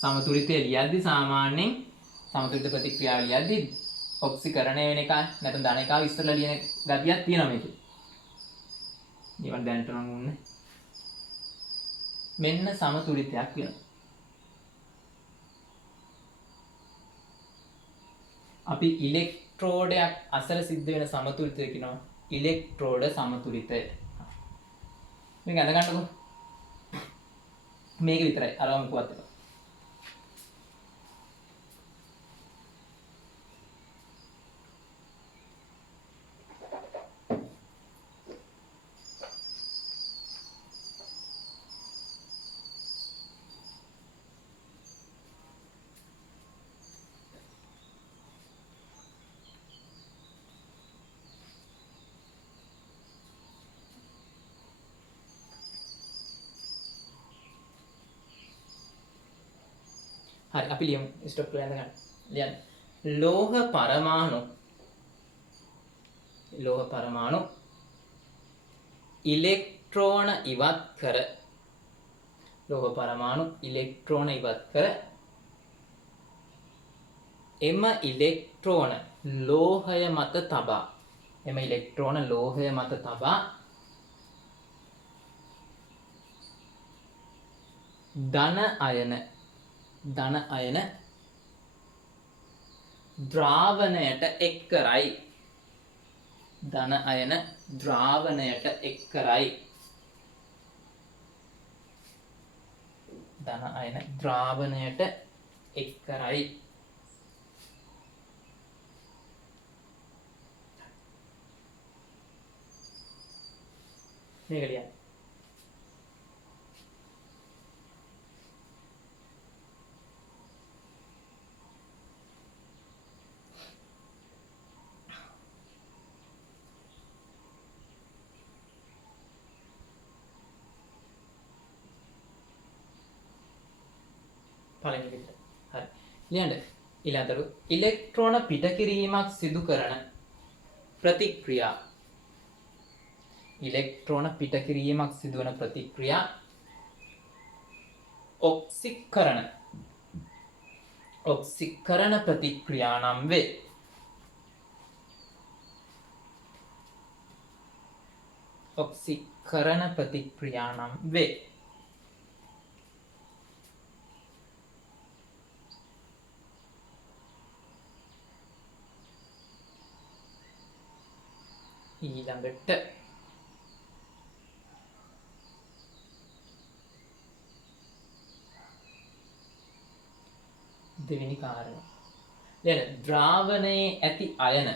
සමතුලිතය ලියද්දි සාමාන්‍යයෙන් සමතුලිත ප්‍රතික්‍රියාව ලියද්දි ඔක්සිකරණය වෙන එක නැත්නම් ධන එක ඉස්සෙල්ලා ලියන ගතියක් තියෙනවා මේකේ. ඒවන් දැනට නම් උන්නේ. මෙන්න සමතුලිතයක් වෙනවා. අපි ඉලෙක්ට්‍රෝඩයක් අසල සිද්ධ වෙන සමතුලිතය කියනවා ඉලෙක්ට්‍රෝඩ සමතුලිතය. මේක අඳ ගන්නකො. මේක විතරයි අරවම පුවත් එක. හරි අපි ලියමු ස්ටොප් කරලා ගන්න. ලියන්න. ලෝහ පරමාණු ඉලෙක්ට්‍රෝන ඉවත් කර එම ඉලෙක්ට්‍රෝන ලෝහය මත තබා ධන අයන ද්‍රාවණයට එක් කරයි. ධන අයන ද්‍රාවණයට එක් කරයි. මේක ලියන්න. පළවෙනි විදිහට. හරි. ලියන්න. ඊළඟට ඉලෙක්ට්‍රෝන පිට කිරීමක් සිදු කරන ප්‍රතික්‍රියා. ඉලෙක්ට්‍රෝන පිට කිරීමක් සිදුවන ප්‍රතික්‍රියා ඔක්සිකරණ. ඔක්සිකරණ ප්‍රතික්‍රියා නම් වේ. ඔක්සිකරණ ප්‍රතික්‍රියා නම් වේ. ඊළඟට දෙවෙනි කාරණය. දැන් ද්‍රාවණයේ ඇති අයන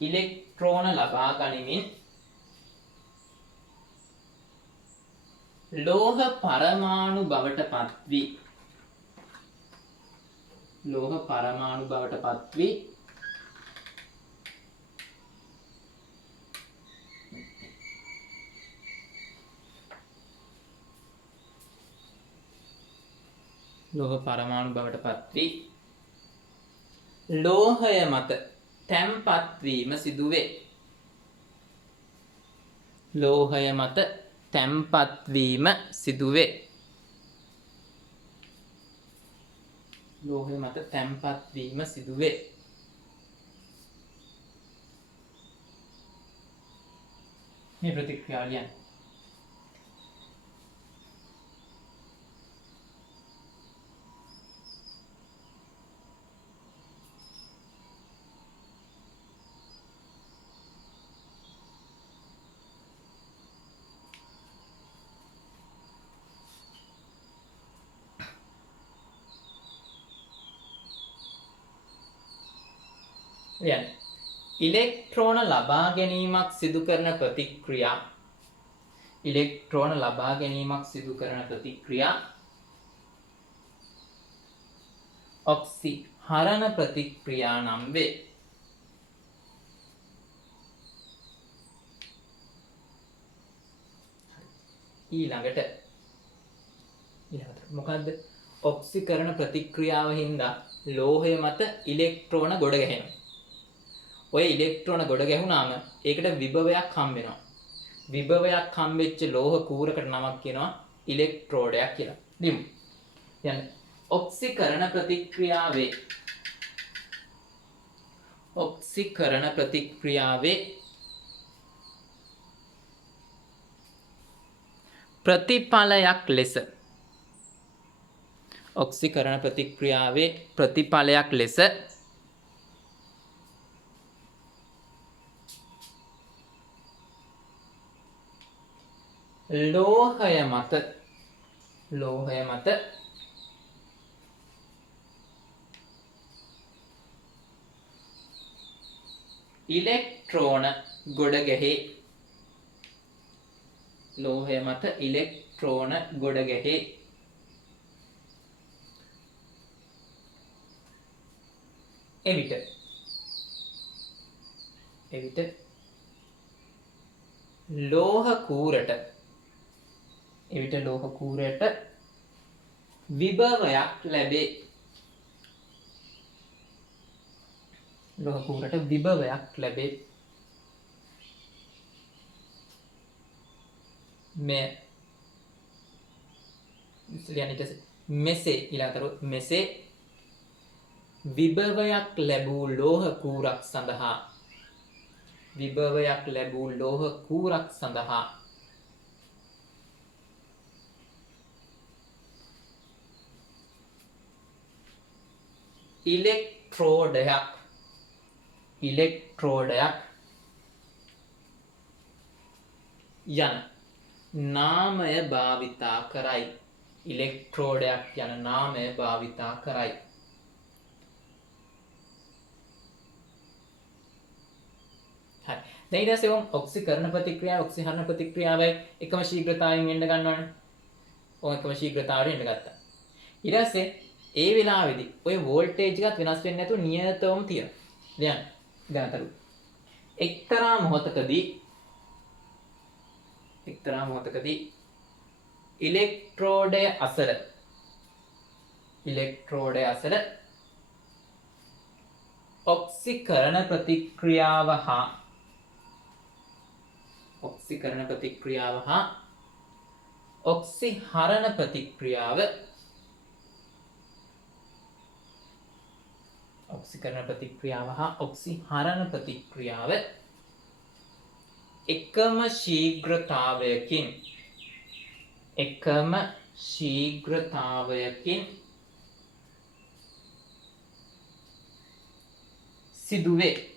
ඉලෙක්ට්‍රෝන ලබා ගනිමින් ලෝහ පරමාණු බවට පත්වී ලෝහ පරමාණු බවට පත්වී ලෝහය මත තැන්පත් වීම සිදුවේ. ලෝහය මත තැන්පත් වීම සිදුවේ. ලෝහය මත තැන්පත් වීම සිදුවේ. මේ ප්‍රතික්‍රියාව ලියන්න. ඉලෙක්ට්‍රෝන ලබා ගැනීමක් සිදු කරන ප්‍රතික්‍රියා. ඉලෙක්ට්‍රෝන ලබා ගැනීමක් සිදු කරන ප්‍රතික්‍රියා ඔක්සිහරණ ප්‍රතික්‍රියා නම් වේ. ඊළඟට මොකද්ද? ඔක්සිකරණ ප්‍රතික්‍රියාව හින්දා ලෝහය මත ඉලෙක්ට්‍රෝන ගොඩ ගැහෙනවා. ඔය ඉලෙක්ට්‍රෝන ගොඩ ගැහුණාම ඒකට විභවයක් හම්බ වෙනවා. විභවයක් හම්බෙච්ච ලෝහ කූරකට නමක් කියනවා ඉලෙක්ට්‍රෝඩයක් කියලා. දිමු. දැන් ඔක්සිකරණ ප්‍රතික්‍රියාවේ ප්‍රතිඵලයක් ලෙස ලෝහය මත ඉලෙක්ට්‍රෝන ගොඩ ගැහේ. ලෝහය මත ඉලෙක්ට්‍රෝන ගොඩ ගැහේ. එවිට ලෝහ කූරට විභවයක් ලැබේ. මෙසේ විභවයක් ලැබූ ලෝහ කූරක් සඳහා ඉලෙක්ට්‍රෝඩයක් යන නාමය භාවිතා කරයි. ඉලෙක්ට්‍රෝඩයක් යන නාමය භාවිතා කරයි. හරි. දැන් ඊට පස්සේ ඔක්සිකරණ ප්‍රතික්‍රියාව ඔක්සිහරණ ප්‍රතික්‍රියාවයි එකම ශීඝ්‍රතාවයෙන් එන්න ගන්නවනේ. එකම ශීඝ්‍රතාවයෙන් එන්න ගත්තා. ඊට පස්සේ ඒ වෙලාවේදී ඔය වෝල්ටේජ් එකත් වෙනස් වෙන්නේ නැතුව නියතවම තියෙනවා. දැන් ගණතරු එක්තරා මොහොතකදී ඉලෙක්ට්‍රෝඩය අසල ඔක්සිකරණ ප්‍රතික්‍රියාව හා ඔක්සිහරණ ප්‍රතික්‍රියාව එකම ශීඝ්‍රතාවයකින් සිදුවේ.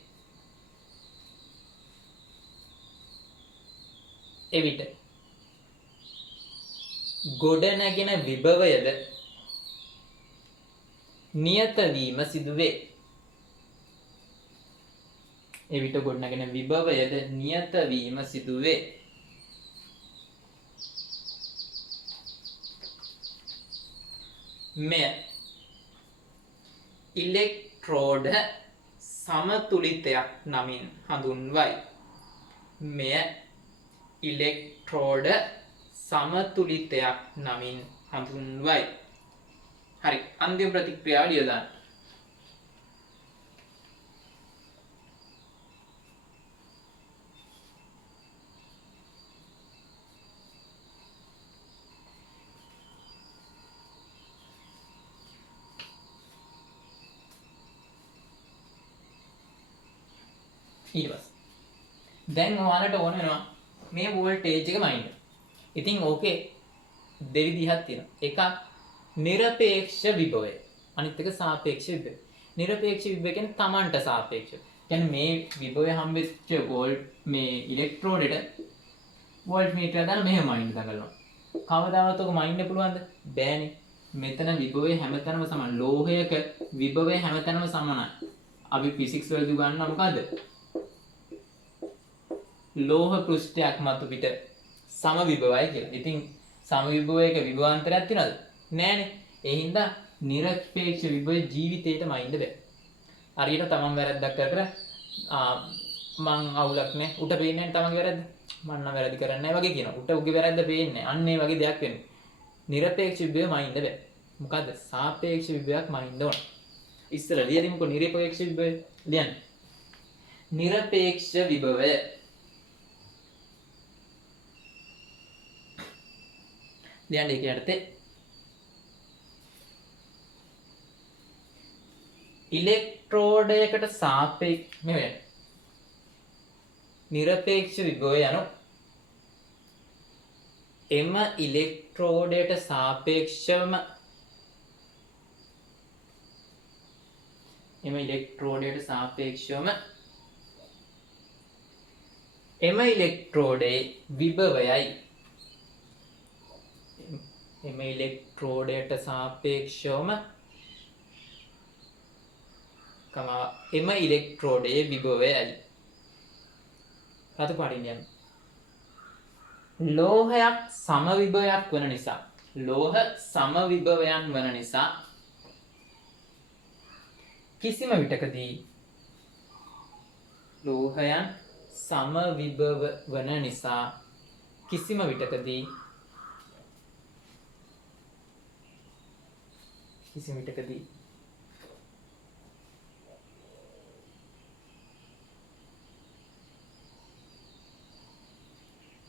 එවිට ගොඩනැගෙන විභවයද නියත වීම සිදුවේ. මෙය ඉලෙක්ට්‍රෝඩ සමතුලිතයක් නමින් හඳුන්වයි. හරි, අන්තිම ප්‍රතික්‍රියාව ලියලා දාන්න. ඊට පස්සේ දැන් ඔයාලට ඕන වෙනවා මේ වෝල්ටේජ් එක මයින්ඩ්. ඉතින් ඕකේ දෙවිදිහක් තියෙනවා. එකක් නිරපේක්ෂ විභවය, අනිත් එක සාපේක්ෂ විභවය. නිරපේක්ෂ විභවය කියන්නේ Tamanට සාපේක්ෂව. කියන්නේ මේ විභවය හම්බෙච්ච මේ ඉලෙක්ට්‍රෝඩෙට වෝල්ට් මීටරය දාලා මෙහෙම මයින්ඩ් දඟලනවා. කවදාවත් ඔක මයින්ඩ් පුළුවන්ද? බෑනේ. මෙතන විභවය හැමතැනම සමාන. ලෝහයක විභවය හැමතැනම සමානයි. අපි ෆිසික්ස් වලදී ගන්නවා මොකද්ද? ලෝහ පෘෂ්ඨයක් මතු පිට සම විභවයි කියලා. ඉතින් සම විභවයක විභවාන්තරයක් තියනවද? නෑනේ. ඒ හින්දා නිරපේක්ෂ විභවය ජීවිතේටම අයින්ද බෑ. හරියට තමන් වැරද්දක් කර මං අවුලක් නෑ. උට පේන්නේ නැහැ තමන්ගේ වැරද්ද. මං නම් වැරදි කරන්නේ නැහැ වගේ කියනවා. උට උගේ වැරද්ද පේන්නේ නැහැ. අන්න ඒ වගේ දෙයක් වෙන්නේ. නිරපේක්ෂ විභවය මයින්ද බෑ. මොකද්ද? සාපේක්ෂ විභවයක් මයින්ද ඕන. ඉස්සර ලියලිමුකෝ නිරපේක්ෂ විභවය ලියන්න. නිරපේක්ෂ විභවය ලියන්න එක යටතේ ඉලෙක්ට්‍රෝඩයකට සාපේක්ෂ නිරපේක්ෂ විභවය යනු එම ඉලෙක්ට්‍රෝඩයට සාපේක්ෂවම එම ඉලෙක්ට්‍රෝඩයේ විභවයයි. එම ඉලෙක්ට්‍රෝඩයට සාපේක්ෂවම එම ඉලෙක්ට්‍රෝඩයේ විභවයයි. රතු පාටින් යන්න. ලෝහයක් සමවිභවයක් වන නිසා, ලෝහ සමවිභවයන් වන නිසා කිසිම විටකදී ලෝහයන් සමවිභව වන නිසා කිසිම විටකදී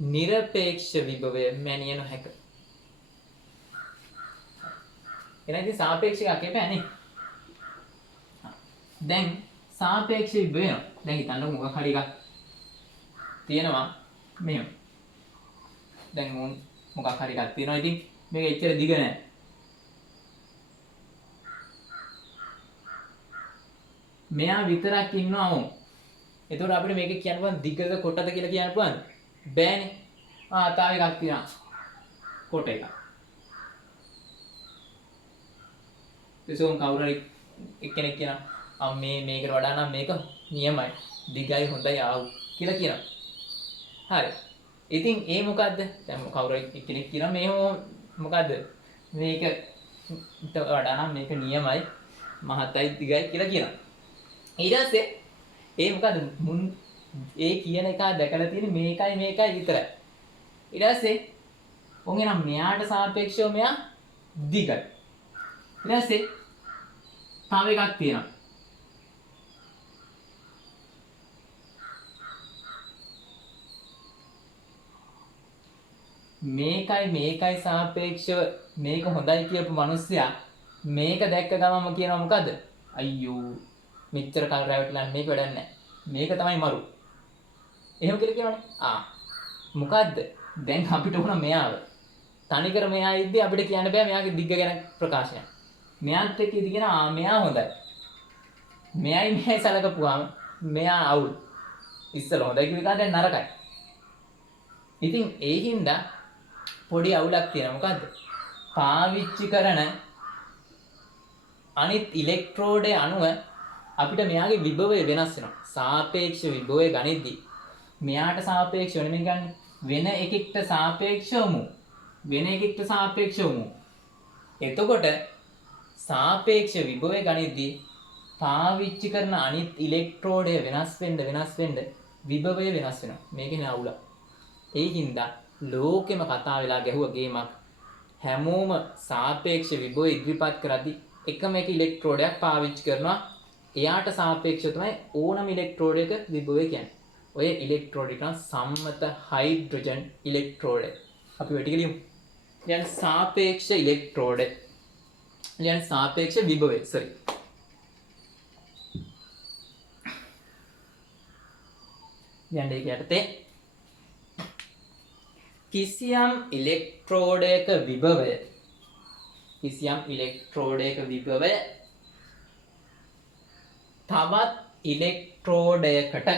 නිරපේක්ෂ විභවය මැනිය නොහැක. එහෙනම් ඉතින් සාපේක්ෂ එකක් එපෑනේ. දැන් සාපේක්ෂ විභවය දැන් හිතන්න මොකක් හරි එකක් තියෙනවා මෙහෙම. දැන් මොකක් හරි එකක් තියෙනවා. ඉතින් මේක එච්චර දිග නෑ. මෙයා විතරක් ඉන්නවා වොම්. එතකොට අපිට මේක කියන්න පුළුවන් දිගක කොටද කියලා කියන්න පුළුවන්ද? බෑනේ. තව එකක් තියෙනවා. කොට එකක්. එසෝම් කවුරු හරි එක්කෙනෙක් කියනවා මේකට වඩා නම් මේක නියමයි. දිගයි හොඳයි ආවු කියලා කියනවා. හරි. ඉතින් ඒ මොකද්ද? දැන් කවුරු එක්කෙනෙක් කියනවා මේ මොකද්ද? මේක වඩා නම් මේක නියමයි මහතයි දිගයි කියලා කියනවා. ඊට පස්සේ ඒ මොකද මුන් ඒ කියන එක දැකලා තියෙන මේකයි විතරයි. ඊට පස්සේ උන් එනම් මෙයාට සාපේක්ෂව මෙයා දිගයි. ඊට පස්සේ තව එකක් තියෙනවා. මේකයි සාපේක්ෂව මේක හොඳයි කියපු මිනිස්සයා මේක දැක්ක ගමන්ම කියනවා මොකද? අයියෝ මෙච්චර කල් රැවටිලා මේක වැඩක් නැහැ. මේක තමයි මරු. එහෙම කියලා කියනවනේ. මොකද්ද? දැන් අපිට උන මෙයාව. තනිකර මෙයා ඉද්දි අපිට කියන්න බෑ මෙයාගේ දිග්ග ගැන ප්‍රකාශනයක්. මෙයාත් එක්ක ඉදි කියන මෙයා හොඳයි. මෙයයි සලකපුවාම මෙයා අවුල්. ඉස්සෙල්ලා හොඳයි කිව්ව එක දැන් නරකයි. ඉතින් ඒ හින්දා පොඩි අවුලක් තියෙනවා. මොකද්ද? පාවිච්චි කරන අනිත් ඉලෙක්ට්‍රෝඩේ අණුව අපිට මෙයාගේ විභවය වෙනස් වෙනවා. සාපේක්ෂ විභවය ගනිද්දී මෙයාට සාපේක්ෂව නෙමෙයි ගන්න. වෙන එකෙක්ට සාපේක්ෂවමු. එතකොට සාපේක්ෂ විභවය ගනිද්දී පාවිච්චි කරන අනිත් ඉලෙක්ට්‍රෝඩය වෙනස් වෙන්න විභවය වෙනස් වෙනවා. මේකනේ අවුල. ඒ හින්දා ලෝකෙම කතා වෙලා ගැහුව ගේමක් හැමෝම සාපේක්ෂ විභවය ඉදිරිපත් කරද්දී එකම එක ඉලෙක්ට්‍රෝඩයක් පාවිච්චි කරනවා. එයාට සාපේක්ෂව තමයි ඕනම ඉලෙක්ට්‍රෝඩයක විභවය කියන්නේ. ඔය ඉලෙක්ට්‍රෝඩ එක සම්මත හයිඩ්‍රජන් ඉලෙක්ට්‍රෝඩ. අපි ඔය ටික ලියමු. يعني සාපේක්ෂ ඉලෙක්ට්‍රෝඩ. يعني සාපේක්ෂ විභවය. sorry. يعني ඒක යටතේ කිසියම් ඉලෙක්ට්‍රෝඩයක විභවය තවත් ඉලෙක්ට්‍රෝඩයකට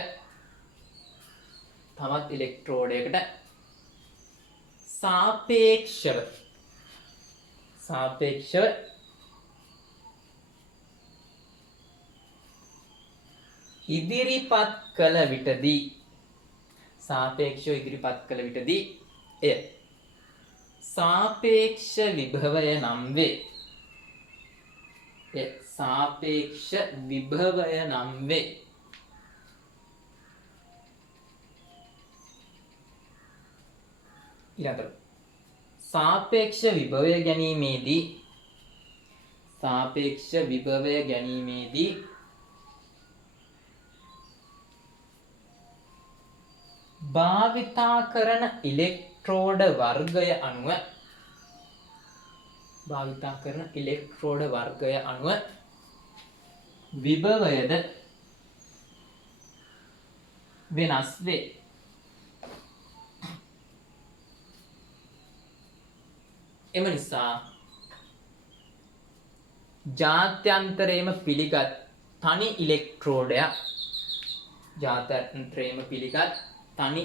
සාපේක්ෂව ඉදිරිපත් කළ විටදී එය සාපේක්ෂ විභවය නම් වේ. ඊළඟට සාපේක්ෂ විභවය ගැනීමේදී භාවිතා කරන ඉලෙක්ට්‍රෝඩ වර්ගය අනුව විභවයද වෙනස් වේ. එම නිසා ජාත්‍යන්තරයේම පිළිගත් තනි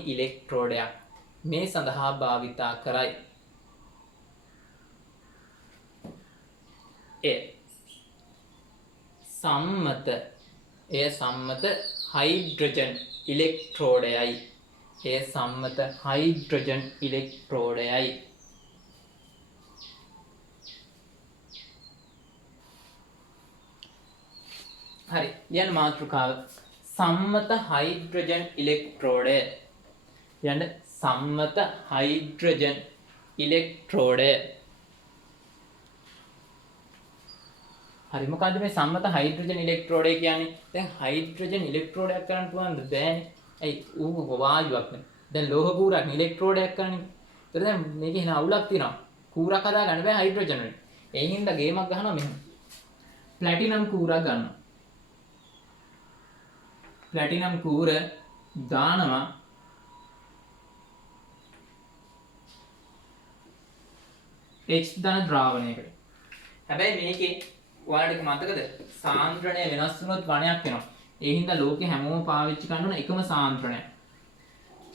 ඉලෙක්ට්‍රෝඩයක් මේ සඳහා භාවිතා කරයි. එය සම්මත හයිඩ්‍රජන් ඉලෙක්ට්‍රෝඩයයි. හරි. යන මාතෘකාව සම්මත හයිඩ්‍රජන් ඉලෙක්ට්‍රෝඩය. හරි. මොකද්ද මේ සම්මත හයිඩ්‍රජන් ඉලෙක්ට්‍රෝඩය කියන්නේ? දැන් හයිඩ්‍රජන් ඉලෙක්ට්‍රෝඩයක් කරන්න පුළුවන්ද? බෑනේ. ඇයි ඌ වායුවක් නේ. දැන් ලෝහ කූරක් ඉලෙක්ට්‍රෝඩයක් කරන්නේ. ඒතර දැන් මේකේ එන අවුලක් තියෙනවා. කූරක් හදා ගන්න බෑ හයිඩ්‍රජන් වලින්. ඒ හින්දා ගේමක් ගහනවා මෙහෙම. ප්ලැටිනම් කූරක් ගන්නවා. ප්ලැටිනම් කූර දානවා H ධන ද්‍රාවණයකට. හැබැයි මේකේ ඔයාලට මතකද සාන්ද්‍රණය වෙනස් වුණොත් වණයක් වෙනවා. ඒ හින්දා ලෝකේ හැමෝම පාවිච්චි කරන එකම සාන්ද්‍රණය.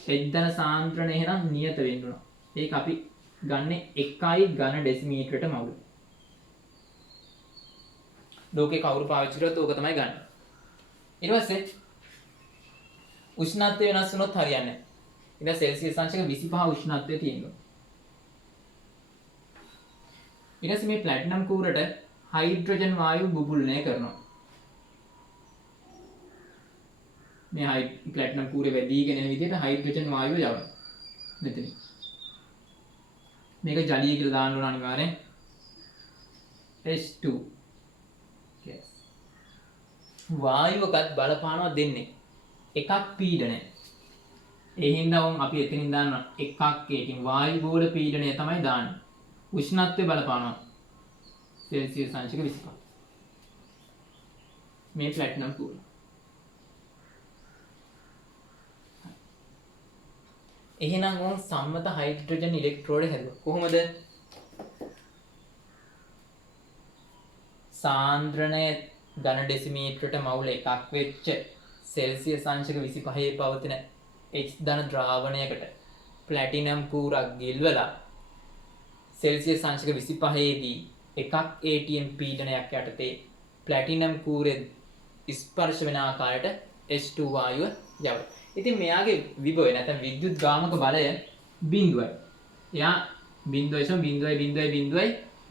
H ධන සාන්ද්‍රණය එහෙනම් නියත වෙන්න ඕන. ඒක අපි ගන්නෙ 1 ඝන ඩෙසිමීටරයට මවුල. ලෝකේ කවුරු පාවිච්චි කරත් ඕක තමයි ගන්න. ඊට පස්සේ උෂ්ණත්වය වෙනස් වුණොත් හරියන්නේ නැහැ. ඉතින් සෙල්සියස් අංශක 25 උෂ්ණත්වය තියෙනවා. ඊට පස්සේ මේ ප්ලැටිනම් කූරට හයිඩ්‍රජන් වායු බුබුල්නය කරනවා. මේ ප්ලැටිනම් කූරේ වැඩිගෙන යන විදිහට හයිඩ්‍රජන් වායුව යවනවා. මෙතන. මේක ජලීය කියලා දාන්න ඕන අනිවාර්යෙන්. H2 gas. වායුවකත් බලපානවා දෙන්නේ. එකක් පීඩනය. ඒ හින්දා අපි එතනින් දානවා එකක් ඒකින් වායු ගෝල පීඩනය තමයි දාන්නේ. උෂ්ණත්වය බලපානවා සෙල්සියස් අංශක 25. මේ ප්ලැටිනම් කූර. එහෙනම් ඕන් සම්මත හයිඩ්‍රජන් ඉලෙක්ට්‍රෝඩ හැදුවා. කොහොමද? සාන්ද්‍රණය ඝන ඩෙසිමීටරට මවුල එකක් වෙච්ච සෙල්සියස් අංශක 25 පවතින H ධන ද්‍රාවණයකට ප්ලැටිනම් කූරක් ගිල්වලා සෙල්සියස් අංශක 25 දී එකක් ATM පීඩනයක් යටතේ ප්ලැටිනම් කූරේ ස්පර්ශ වෙන ආකාරයට H2 වායුව යවනවා. ඉතින් මෙයාගේ විභවය නැත්නම් විද්‍යුත් ගාමක බලය බිඳුවයි. එයා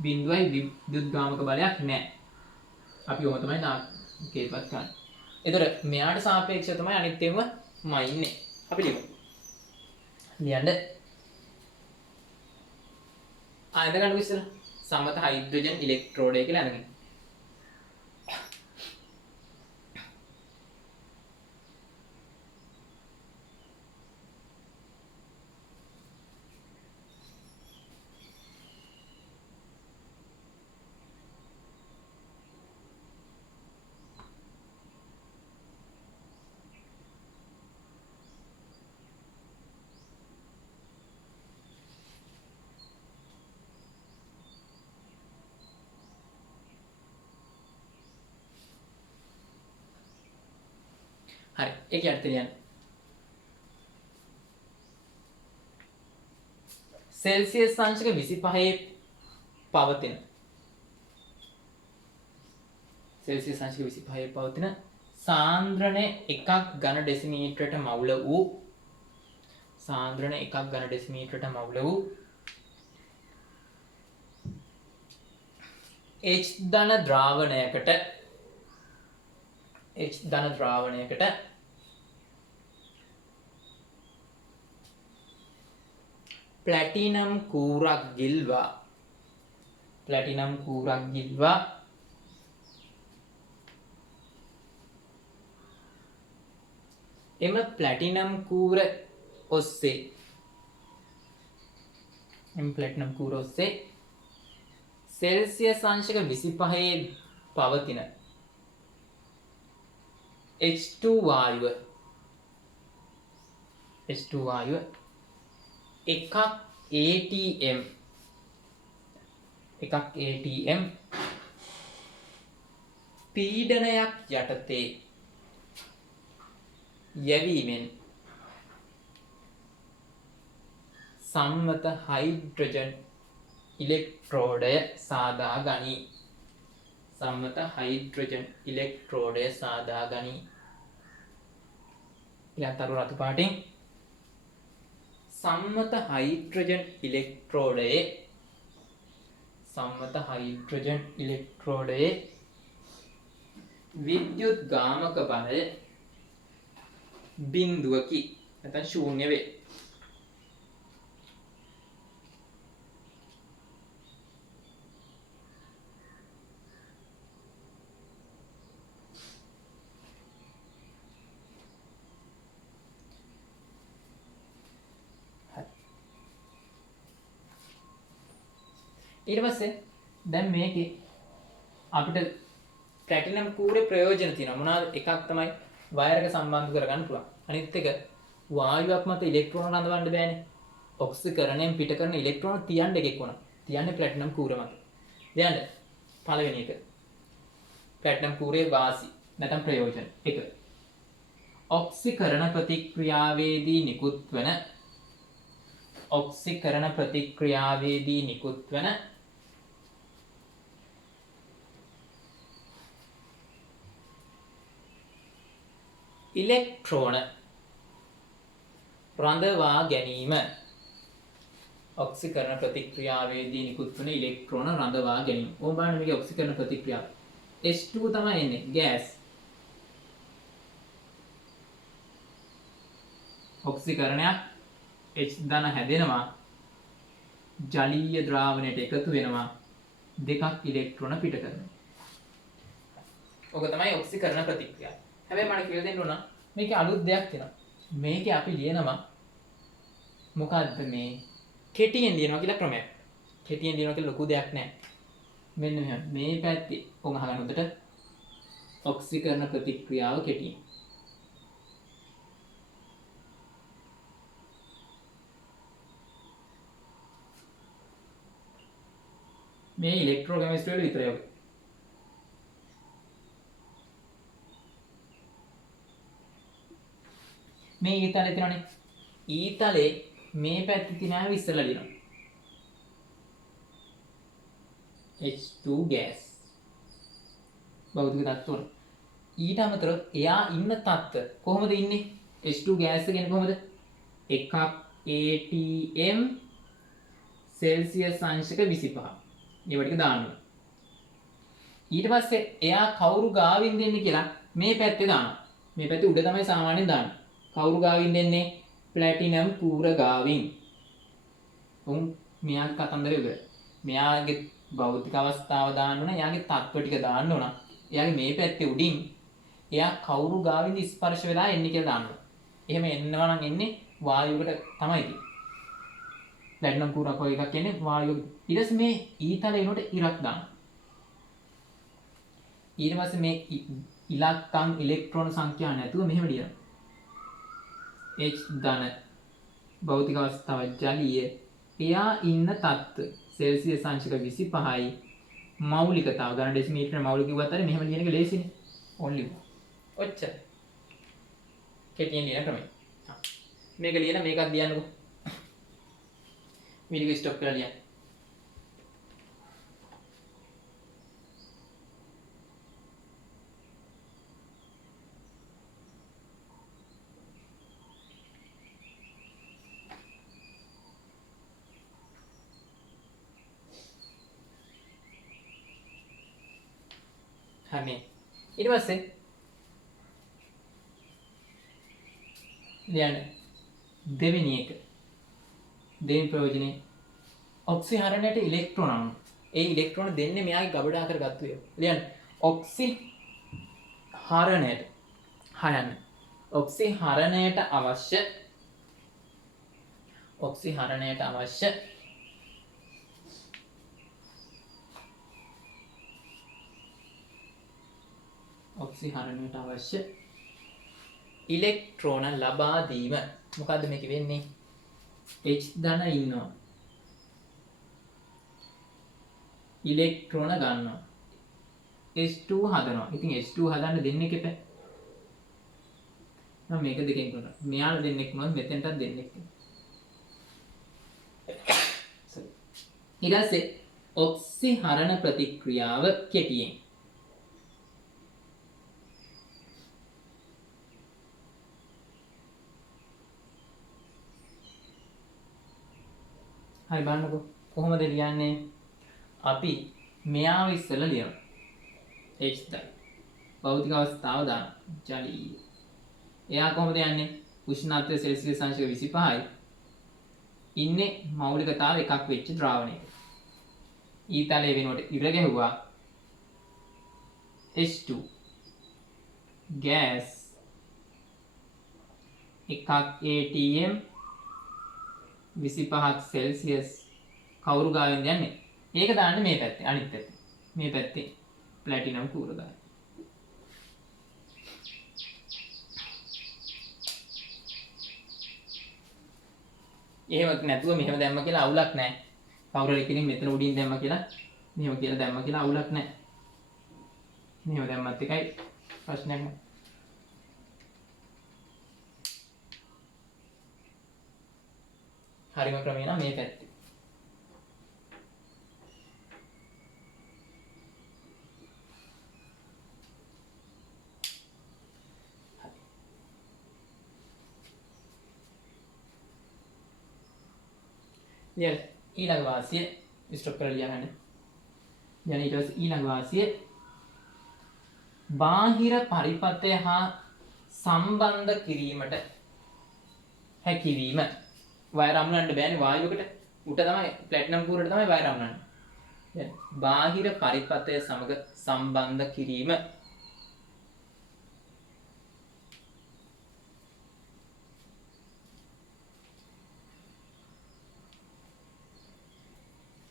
බිඳුවයි විද්‍යුත් ගාමක බලයක් නැහැ. අපි ඔහොම තමයි නාකේපත් කරන්නේ. එතකොට මෙයාට සාපේක්ෂව තමයි අනිත් ඒවා මයින්නේ. අපි ලියන්න. ආයෙත් ගන්න ඉස්සෙල්ලා සම්මත හයිඩ්‍රජන් ඉලෙක්ට්‍රෝඩය කියලා අරගෙන. හරි ඒක යටතේ ලියන්න. සෙල්සියස් අංශක 25 පවතින සෙල්සියස් අංශක 25 පවතින සාන්ද්‍රණය එකක් ඝන ඩෙසිමීටරට මවුල වූ H ධන ද්‍රාවණයකට ප්ලැටිනම් කූරක් ගිල්වා එම ප්ලැටිනම් කූර ඔස්සේ සෙල්සියස් අංශක 25 පවතින H2 වායුව එකක් ATM පීඩනයක් යටතේ යැවීමෙන් සම්මත හයිඩ්‍රජන් ඉලෙක්ට්‍රෝඩය සාදා ගනී. ඊළඟ තරු රතු පාටින් සම්මත හයිඩ්‍රජන් ඉලෙක්ට්‍රෝඩයේ විද්‍යුත් ගාමක බලය බිඳුවකි නැත්නම් ශූන්‍ය වේ. ඊට පස්සේ දැන් මේකේ අපිට ප්ලැටිනම් කූරේ ප්‍රයෝජන තියෙනවා. මොනවාද? එකක් තමයි වයර් එක සම්බන්ධ කරගන්න පුළුවන්. අනිත් එක වායුවක් මත ඉලෙක්ට්‍රෝන රඳවන්න බෑනේ. ඔක්සිකරණයෙන් පිට කරන ඉලෙක්ට්‍රෝන තියන්න එකෙක් වුණා. තියන්නේ ප්ලැටිනම් කූර මත. දැන් පළවෙනි එක ප්ලැටිනම් කූරේ වාසි නැත්නම් ප්‍රයෝජන. 1. ඔක්සිකරණ ප්‍රතික්‍රියාවේදී නිකුත් වන ඉලෙක්ට්‍රෝන රඳවා ගැනීම ඔක්සිකරණ ප්‍රතික්‍රියාවේදී නිකුත් වන ඉලෙක්ට්‍රෝන රඳවා ගැනීම. ඕම් බලන්න මේකේ ඔක්සිකරණ ප්‍රතික්‍රියාව. H2 තමයි එන්නේ ගෑස්. ඔක්සිකරණයක් H ධන හැදෙනවා. ජලීය ද්‍රාවණයට එකතු වෙනවා. දෙකක් ඉලෙක්ට්‍රෝන පිට කරනවා. ඔක තමයි ඔක්සිකරණ ප්‍රතික්‍රියාව. හැබැයි මම කියලා දෙන්න ඕන මේකේ අලුත් දෙයක් තියෙනවා. මේකේ අපි ලියනවා මොකද්ද මේ කෙටියෙන් ලියනවා කියලා ක්‍රමයක්. කෙටියෙන් ලියනවා කියලා ලොකු දෙයක් නැහැ. මෙන්න මෙහෙම. මේ පැත්තේ ඔක අහගන්න උඩට ඔක්සිකරණ ප්‍රතික්‍රියාව කෙටියෙන්. මේ ඉලෙක්ට්‍රෝකෙමිස්ට්‍රි වල විතරයි ඔක. මේ ඊතලේ තියෙනනේ. ඊතලේ මේ පැත්තේ තියෙනවා ඉස්සෙල්ලා ලියනවා. H2 gas. භෞතික තත්ත්වවල. ඊට අමතරව එයා ඉන්න තත්ත්ව කොහොමද ඉන්නේ? H2 gas කියන්නේ කොහොමද? 1ක් atm සෙල්සියස් අංශක 25. ඒව ටික දාන්න ඕන. ඊට පස්සේ එයා කවුරු ගාවින් දෙන්නේ කියලා මේ පැත්තේ දානවා. මේ පැත්තේ උඩ තමයි සාමාන්‍යයෙන් දාන්නේ. කවුරු ගාවින් දෙන්නේ? ප්ලැටිනම් කූර ගාවින්. උන් මෙයා කතන්දරේ ඉවරයි. මෙයාගේ භෞතික අවස්ථාව දාන්න ඕන. එයාගේ තත්ත්ව ටික දාන්න ඕන. එයාගේ මේ පැත්තේ උඩින් එයා කවුරු ගාවින්ද ස්පර්ශ වෙලා එන්නේ කියලා දාන්න ඕන. එහෙම එන්නවා නම් එන්නේ වායුවකට තමයි තියෙන්නේ. ප්ලැටිනම් කූරක් වගේ එකක් එන්නේ වායුවක. ඊට පස්සේ මේ ඊතලේ එනකොට ඉරක් දාන්න. ඊට පස්සේ මේ ඉලක්කම් ඉලෙක්ට්‍රෝන සංඛ්‍යා නැතුව මෙහෙම ලියනවා. H ධන භෞතික අවස්ථාව ජලීය. එයා ඉන්න තත්ත්ව සෙල්සියස් අංශක 25යි. මෞලිකතාව ගන්න ඩෙසිමීටර මෞලික කිව්වත් හරි මෙහෙම ලියන එක ලේසිනේ. only ඔච්චර. කෙටියෙන් ලියන ක්‍රමය. මේක ලියන මේකත් ලියන්නකෝ. වීඩියෝ ස්ටොප් කරලා ලියන්න. හරි. ඊට පස්සේ ලියන්න දෙවෙනි එක. දෙවෙනි ප්‍රයෝජනේ ඔක්සිහරණයට ඉලෙක්ට්‍රෝන අණු. ඒ ඉලෙක්ට්‍රෝන දෙන්නේ මෙයාගේ ගබඩා කරගත්තු ඒවා. ලියන්න ඔක්සිහරණයට හයන්න. ඔක්සිහරණයට අවශ්‍ය ඔක්සිහරණයට අවශ්‍ය ඉලෙක්ට්‍රෝන ලබා දීම. මොකද්ද මේක වෙන්නේ? H ධන ඉන්නවා. ඉලෙක්ට්‍රෝන ගන්නවා. H2 හදනවා. ඉතින් H2 හදන්න දෙන්නෙක් එපා. මම මේක දෙකෙන් කරනවා. මෙයාලා දෙන්නෙක් මොනවද මෙතෙන්ටත් දෙන්නෙක්. ඊට පස්සේ ඔක්සිහරණ ප්‍රතික්‍රියාව කෙටියෙන්. හරි බලන්නකෝ කොහොමද ලියන්නේ? අපි මෙයාව ඉස්සෙල්ලා ලියනවා. H ධන භෞතික අවස්ථාව දාන ජලීය. එයා කොහොමද යන්නේ? උෂ්ණත්වය සෙල්සියස් අංශක 25යි. ඉන්නේ මෞලිකතාව එකක් වෙච්ච ද්‍රාවණයක. ඊතලයේ වෙනුවට ඉර ගැහුවා H2 gas එකක් atm 25ක් සෙල්සියස් කවුරු ගාවින්ද යන්නේ? ඒක දාන්න මේ පැත්තේ අනිත් පැත්තේ. මේ පැත්තේ ප්ලැටිනම් කූර ගාන. එහෙම නැතුව මෙහෙම දැම්ම කියලා අවුලක් නැහැ. කවුරු හරි කෙනෙක් මෙතන උඩින් දැම්ම කියලා මෙහෙම කියලා දැම්ම කියලා අවුලක් නැහැ. මෙහෙම දැම්මත් එකයි ප්‍රශ්නයක් නැහැ. හරිම ක්‍රමය නම් මේ පැත්තේ. ලියන්න. ඊළඟ වාසිය ස්ටොප් කරලා ලියන්න. දැන් ඊට පස්සේ ඊළඟ වාසිය බාහිර පරිපථය හා සම්බන්ධ කිරීමට හැකියවීම. වයර් අමුණන්න බෑනේ වායුවකට. උට තමයි ප්ලැටිනම් කූරට තමයි වයර් අමුණන්නේ. දැන් බාහිර පරිපථය සමග සම්බන්ධ කිරීම.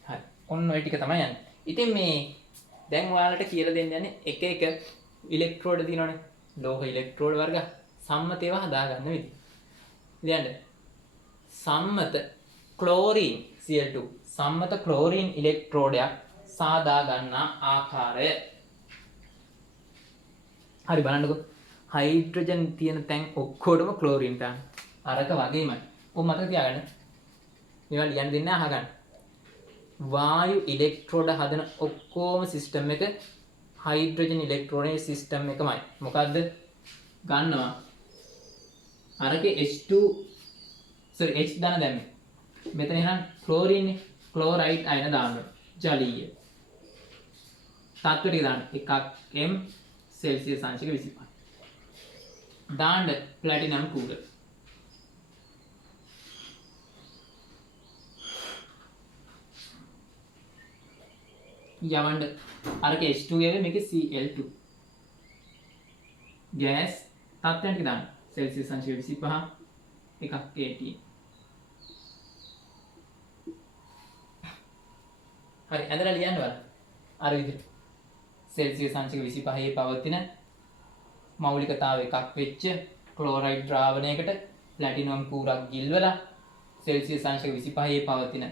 හරි. ඔන්න ඔය ටික තමයි යන්නේ. ඉතින් මේ දැන් ඔයාලට කියලා දෙන්න යන්නේ එක එක ඉලෙක්ට්‍රෝඩ තියෙනවනේ. ලෝහ ඉලෙක්ට්‍රෝඩ වර්ග සම්මත ඒවා හදාගන්න විදිහ. ලියන්න. සම්මත ක්ලෝරින් Cl2 සම්මත ක්ලෝරින් ඉලෙක්ට්‍රෝඩයක් සාදා ගන්නා ආකාරය. හරි බලන්නකෝ. හයිඩ්‍රජන් තියෙන තැන් ඔක්කොටම ක්ලෝරින් දාන්න. අරක වගේමයි. ඔය මතක තියාගන්න. මේවා ලියන්න දෙන්න අහගන්න. වායු ඉලෙක්ට්‍රෝඩ හදන ඔක්කොම සිස්ටම් එක හයිඩ්‍රජන් ඉලෙක්ට්‍රෝඩේ සිස්ටම් එකමයි. මොකද්ද? ගන්නවා අරකේ H2 H දාන දැම්මේ. මෙතන එහෙනම් ක්ලෝරින් නේ. ක්ලෝරයිඩ් අයන දාන්න. ජලීය. තත්ත්ව ටික දාන්න. 1 m සෙල්සියස් අංශක 25. දාන්න ප්ලැටිනම් කූර. යවන්න අරකේ H2 එකේ මේකේ Cl2. ගෑස් තත්ත්වයන් ටික දාන්න. සෙල්සියස් අංශක 25 එකක් 18. හරි ඇඳලා ලියන්න බලන්න. අර විදිහට. සෙල්සියස් අංශක 25 පවතින මෞලිකතාව එකක් වෙච්ච ක්ලෝරයිඩ් ද්‍රාවණයකට ප්ලැටිනම් කූරක් ගිල්වලා සෙල්සියස් අංශක 25 පවතින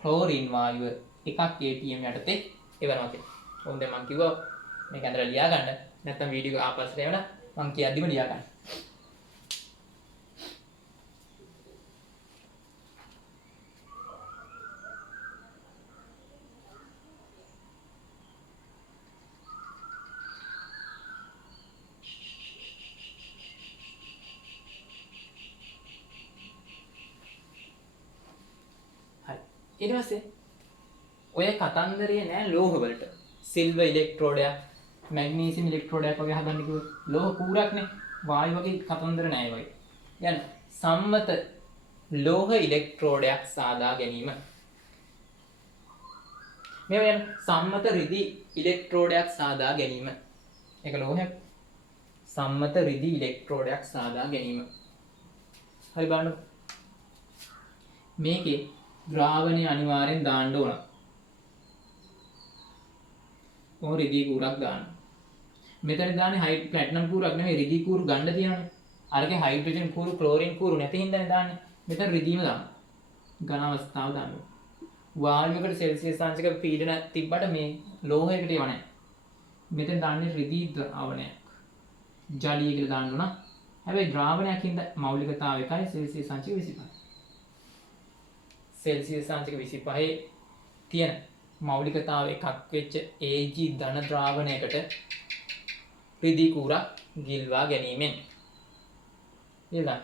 ක්ලෝරින් වායුව එකක් atm යටතේ එවනවා කියලා. ඕන් දැන් මම කිව්වා මේක ඇඳලා ලියා ගන්න. නැත්නම් වීඩියෝ ආපස්සට එවන මම කියද්දිම ලියා ගන්න. ඊට පස්සේ ඔය කතන්දරේ නෑ ලෝහ වලට. සිල්වර් ඉලෙක්ට්‍රෝඩයක්, මැග්නීසියම් ඉලෙක්ට්‍රෝඩයක් වගේ හදන්න කිව්වොත් ලෝහ කූරක්නේ. වායු වගේ කතන්දර නෑ වගේ. දැන් සම්මත ලෝහ ඉලෙක්ට්‍රෝඩයක් සාදා ගැනීම. මේ වෙන සම්මත රිදි ඉලෙක්ට්‍රෝඩයක් සාදා ගැනීම. ඒක ලෝහයක්. සම්මත රිදි ඉලෙක්ට්‍රෝඩයක් සාදා ගැනීම. හරි බලන්න. මේකේ ද්‍රාවණය අනිවාර්යෙන් දාන්න ඕන. ඕ රිදී කූරක් දාන්න. මෙතන දාන්නේ ප්ලැටිනම් කූරක් නෙමෙයි රිදී කූරු ගන්න තියෙනවනේ. අරගේ හයිඩ්‍රජන් කූරු ක්ලෝරින් කූරු නැති හින්දානේ දාන්නේ. මෙතන රිදීම දාන්න. ඝන අවස්ථාව දාන්න. වායුවකට සෙල්සියස් අංශක පීඩන තිබ්බට මේ ලෝහයකට ඒව නැහැ. මෙතන දාන්නේ රිදී ද්‍රාවණයක්. ජලීය කියලා දාන්න ඕන. හැබැයි ද්‍රාවණයක් හින්දා මෞලිකතාව එකයි සෙල්සියස් අංශක 25. සෙල්සියස් අංශක 25 තියෙන මෞලිකතාව එකක් වෙච්ච Ag ධන ද්‍රාවණයකට රිදී කූරක් ගිල්වා ගැනීමෙන් ඊළඟ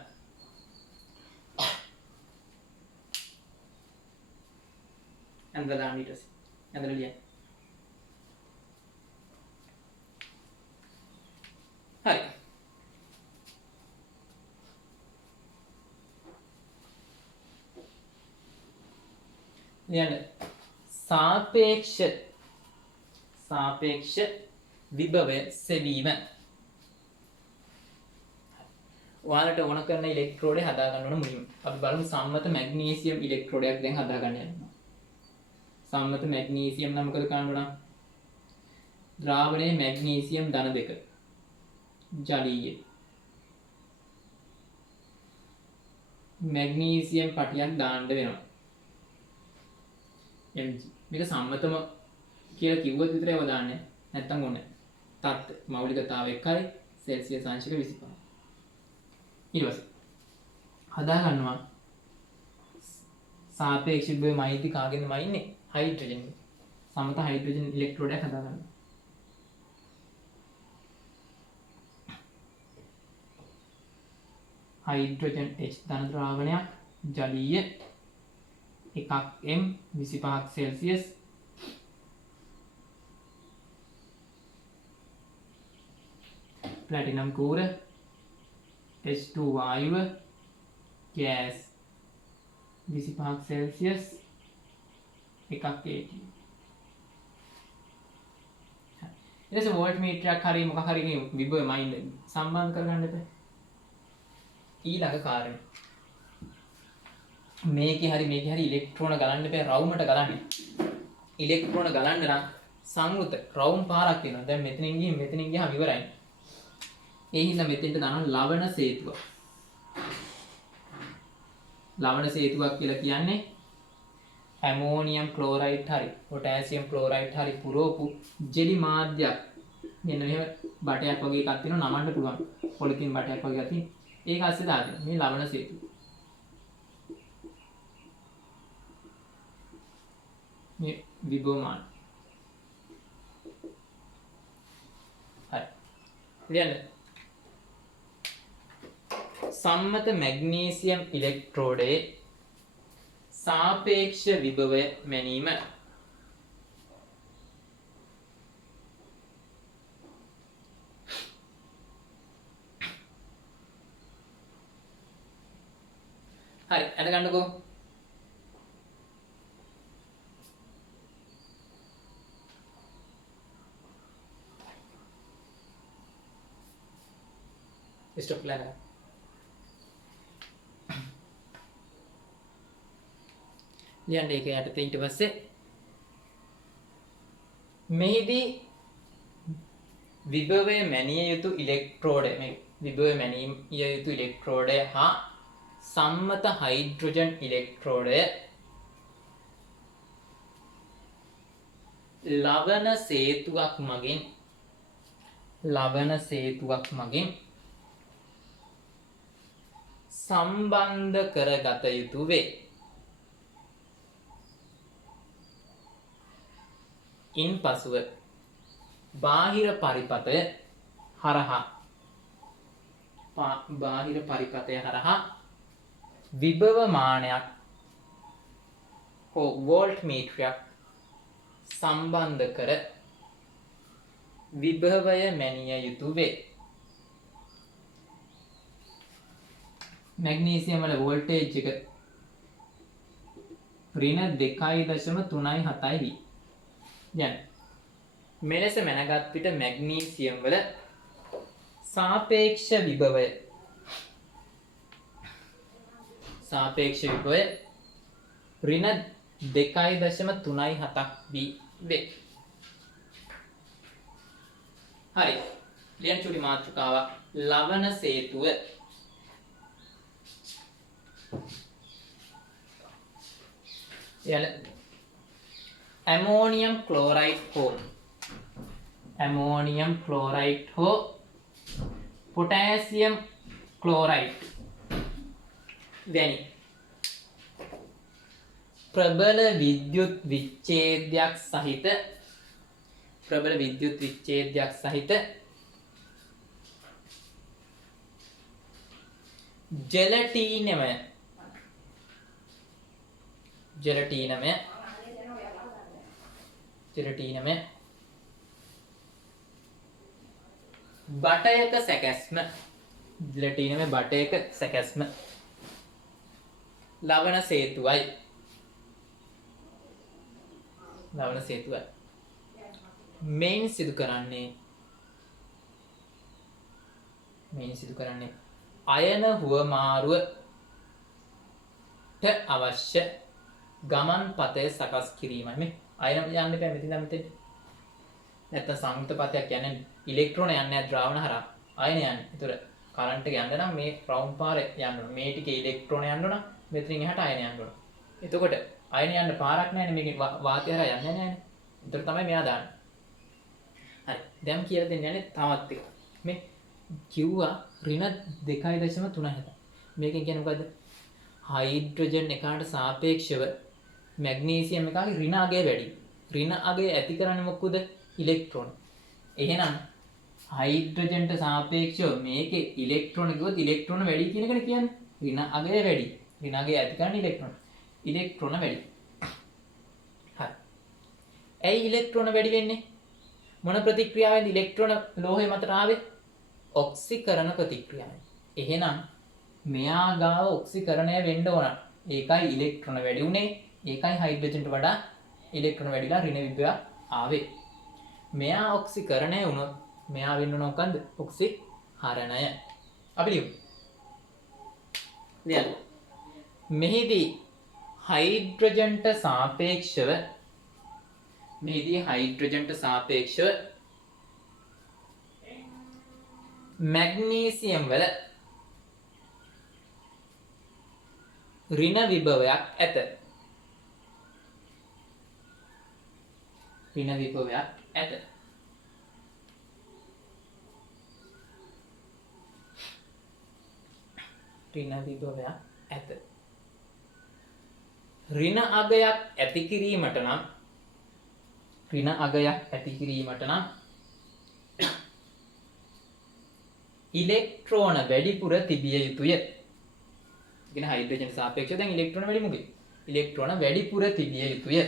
ඇඳලා ඊට පස්සේ ඇඳලා ලියන්න. හරි. ලියන්න. සාපේක්ෂ විභවය සෙවීම. ඔයාලට ඕන කරන ඉලෙක්ට්‍රෝඩේ හදා ගන්න ඕන මුලින්ම. අපි බලමු සම්මත මැග්නීසියම් ඉලෙක්ට්‍රෝඩයක් දැන් හදා ගන්න යනවා. සම්මත මැග්නීසියම් නම් මොකද කරන්න ඕන? ද්‍රාවණයේ මැග්නීසියම් ධන 2 ජලීය. මැග්නීසියම් පටියක් දාන්න වෙනවා. mg මේක සම්මතම කියලා කිව්වොත් විතරයි ඒව දාන්නේ. නැත්තම් ඕනේ. තත් මෞලිකතාව එකයි සෙල්සියස් අංශක 25. ඊට පස්සේ හදා ගන්නවා සාපේක්ෂ විභවය මයිති කාගෙන්ද මයින්නේ? හයිඩ්‍රජන්. සමත හයිඩ්‍රජන් ඉලෙක්ට්‍රෝඩයක් හදා ගන්නවා. හයිඩ්‍රජන් H ධන ද්‍රාවණයක් ජලීය එකක් M 25ක් සෙල්සියස් ප්ලැටිනම් කූර H2 වායුව ගෑස් 25ක් සෙල්සියස් එකක් AT ඊට පස්සේ වෝල්ට් මීටරයක් හරි මොකක් හරි විභව මයින්ඩ් සම්බන්ධ කරගන්න එපා ඊළඟ කාරණේ මේකේ හරි ඉලෙක්ට්‍රෝන ගලන්න එපා රවුමට ගලන්න ඉලෙක්ට්‍රෝන ගලන්න නම් සංවෘත රවුම් පාරක් තියෙනවා දැන් මෙතනින් ගියාම ඉවරයි ඒ හින්දා මෙතෙන්ට දානවා ලවණ සේතුවක් ලවණ සේතුවක් කියලා කියන්නේ ඇමෝනියම් ක්ලෝරයිඩ් හරි පොටෑසියම් ක්ලෝරයිඩ් හරි පුරෝපු ජෙලි මාධ්‍යයක් මෙන්න මෙහෙම බටයක් වගේ එකක් තියෙනවා නමන්න පුළුවන් පොලිතින් බටයක් වගේ එකක් තියෙනවා ඒක ASCII දාන්න මේ ලවණ සේතුව මේ විභවමාන හරි ලියන්න සම්මත මැග්නීසියම් ඉලෙක්ට්‍රෝඩයේ සාපේක්ෂ විභවය මැනීම හරි අද ගන්නකෝ ස්ටොප් ලා ලියන්න ඒක යටතේ ඊට පස්සේ මෙහිදී විභවය මැනිය යුතු ඉලෙක්ට්‍රෝඩය මේ විභවය මැනිය යුතු ඉලෙක්ට්‍රෝඩය හා සම්මත හයිඩ්‍රජන් ඉලෙක්ට්‍රෝඩය ලවණ සේතුවක් මගින් සම්බන්ධ කරගත යුතු වේ. ඉන් පසුව බාහිර පරිපතය හරහා විභවමානයක් හෝ වෝල්ට් මීටරයක් සම්බන්ධ කර විභවය මැනිය යුතු වේ. මැග්නීසියම් වල වෝල්ටේජ් එක ඍණ 2.37යි වී. දැන් මෙලෙස මැනගත් විට මැග්නීසියම් වල සාපේක්ෂ විභවය ඍණ 2.37ක් වේ. හරි. ලියන්න චුටි මාතෘකාවක්. ලවණ සේතුව ඇමෝනියම් ක්ලෝරයිඩ් හෝ පොටෑසියම් ක්ලෝරයිඩ් වැනි ප්‍රබල විද්‍යුත් විච්ඡේදයක් සහිත ජෙලටීනමය බටයක සැකැස්ම ලවණ සේතුවයි මෙයින් සිදු කරන්නේ අයන හුවමාරුවට අවශ්‍ය ගමන් පතය සකස් කිරීමයි. මේ අයන යන්න බෑ මෙතන. නැත්තම් සංයුක්ත පතයක් කියන්නේ ඉලෙක්ට්‍රෝන යන්නේ නැහැ ද්‍රාවණ හරහා. අයන යන්නේ. ඒතර කරන්ට් එක යන්න නම් මේ රවුම් පාරේ යන්න ඕන. මේ ටිකේ ඉලෙක්ට්‍රෝන යන්න ඕන. මෙතනින් එහාට අයන යන්න ඕන. එතකොට අයන යන්න පාරක් නැහැනේ මේකේ වාතය හරහා යන්නේ නැහැනේ. ඒතර තමයි මෙයා දාන්නේ. හරි. දැන් කියලා දෙන්න යන්නේ තවත් එකක්. මේ කිව්වා ඍණ 2.37. මේකෙන් කියන්නේ මොකද්ද? හයිඩ්‍රජන් එකට සාපේක්ෂව මැග්නීසියම් එකගේ ඍණ අගය වැඩි. ඍණ අගය ඇති කරන්නේ මොකද? ඉලෙක්ට්‍රෝන. එහෙනම් හයිඩ්‍රජන්ට සාපේක්ෂව මේකේ ඉලෙක්ට්‍රෝන කිව්වොත් ඉලෙක්ට්‍රෝන වැඩි කියන එකනේ කියන්නේ. ඍණ අගය වැඩි. ඍණ අගය ඇති කරන්නේ ඉලෙක්ට්‍රෝන. ඉලෙක්ට්‍රෝන වැඩි. හරි. ඇයි ඉලෙක්ට්‍රෝන වැඩි වෙන්නේ? මොන ප්‍රතික්‍රියාවෙන්ද ඉලෙක්ට්‍රෝන ලෝහය මතට ආවේ? ඔක්සිකරණ ප්‍රතික්‍රියාවෙන්. එහෙනම් මෙයා ගාව ඔක්සිකරණය වෙන්න ඕන. ඒකයි ඉලෙක්ට්‍රෝන වැඩි උනේ. ඒකයි හයිඩ්‍රජන්ට වඩා ඉලෙක්ට්‍රෝන වැඩිලා ඍණ විභවයක් ආවේ. මෙයා ඔක්සිකරණය වුණොත් මෙයා වෙන්න ඕන මොකන්ද? ඔක්සිහරණය. අපි ලියමු. ලියන්න. මෙහිදී හයිඩ්‍රජන්ට සාපේක්ෂව මැග්නීසියම් වල ඍණ විභවයක් ඇත. ඍණ විභවයක් ඇත. ඍණ විභවයක් ඇත. ඍණ අගයක් ඇති කිරීමට නම් ඉලෙක්ට්‍රෝන වැඩිපුර තිබිය යුතුය. කියන හයිඩ්‍රජන් සාපේක්ෂව දැන් ඉලෙක්ට්‍රෝන වැඩි මොකද? ඉලෙක්ට්‍රෝන වැඩිපුර තිබිය යුතුය.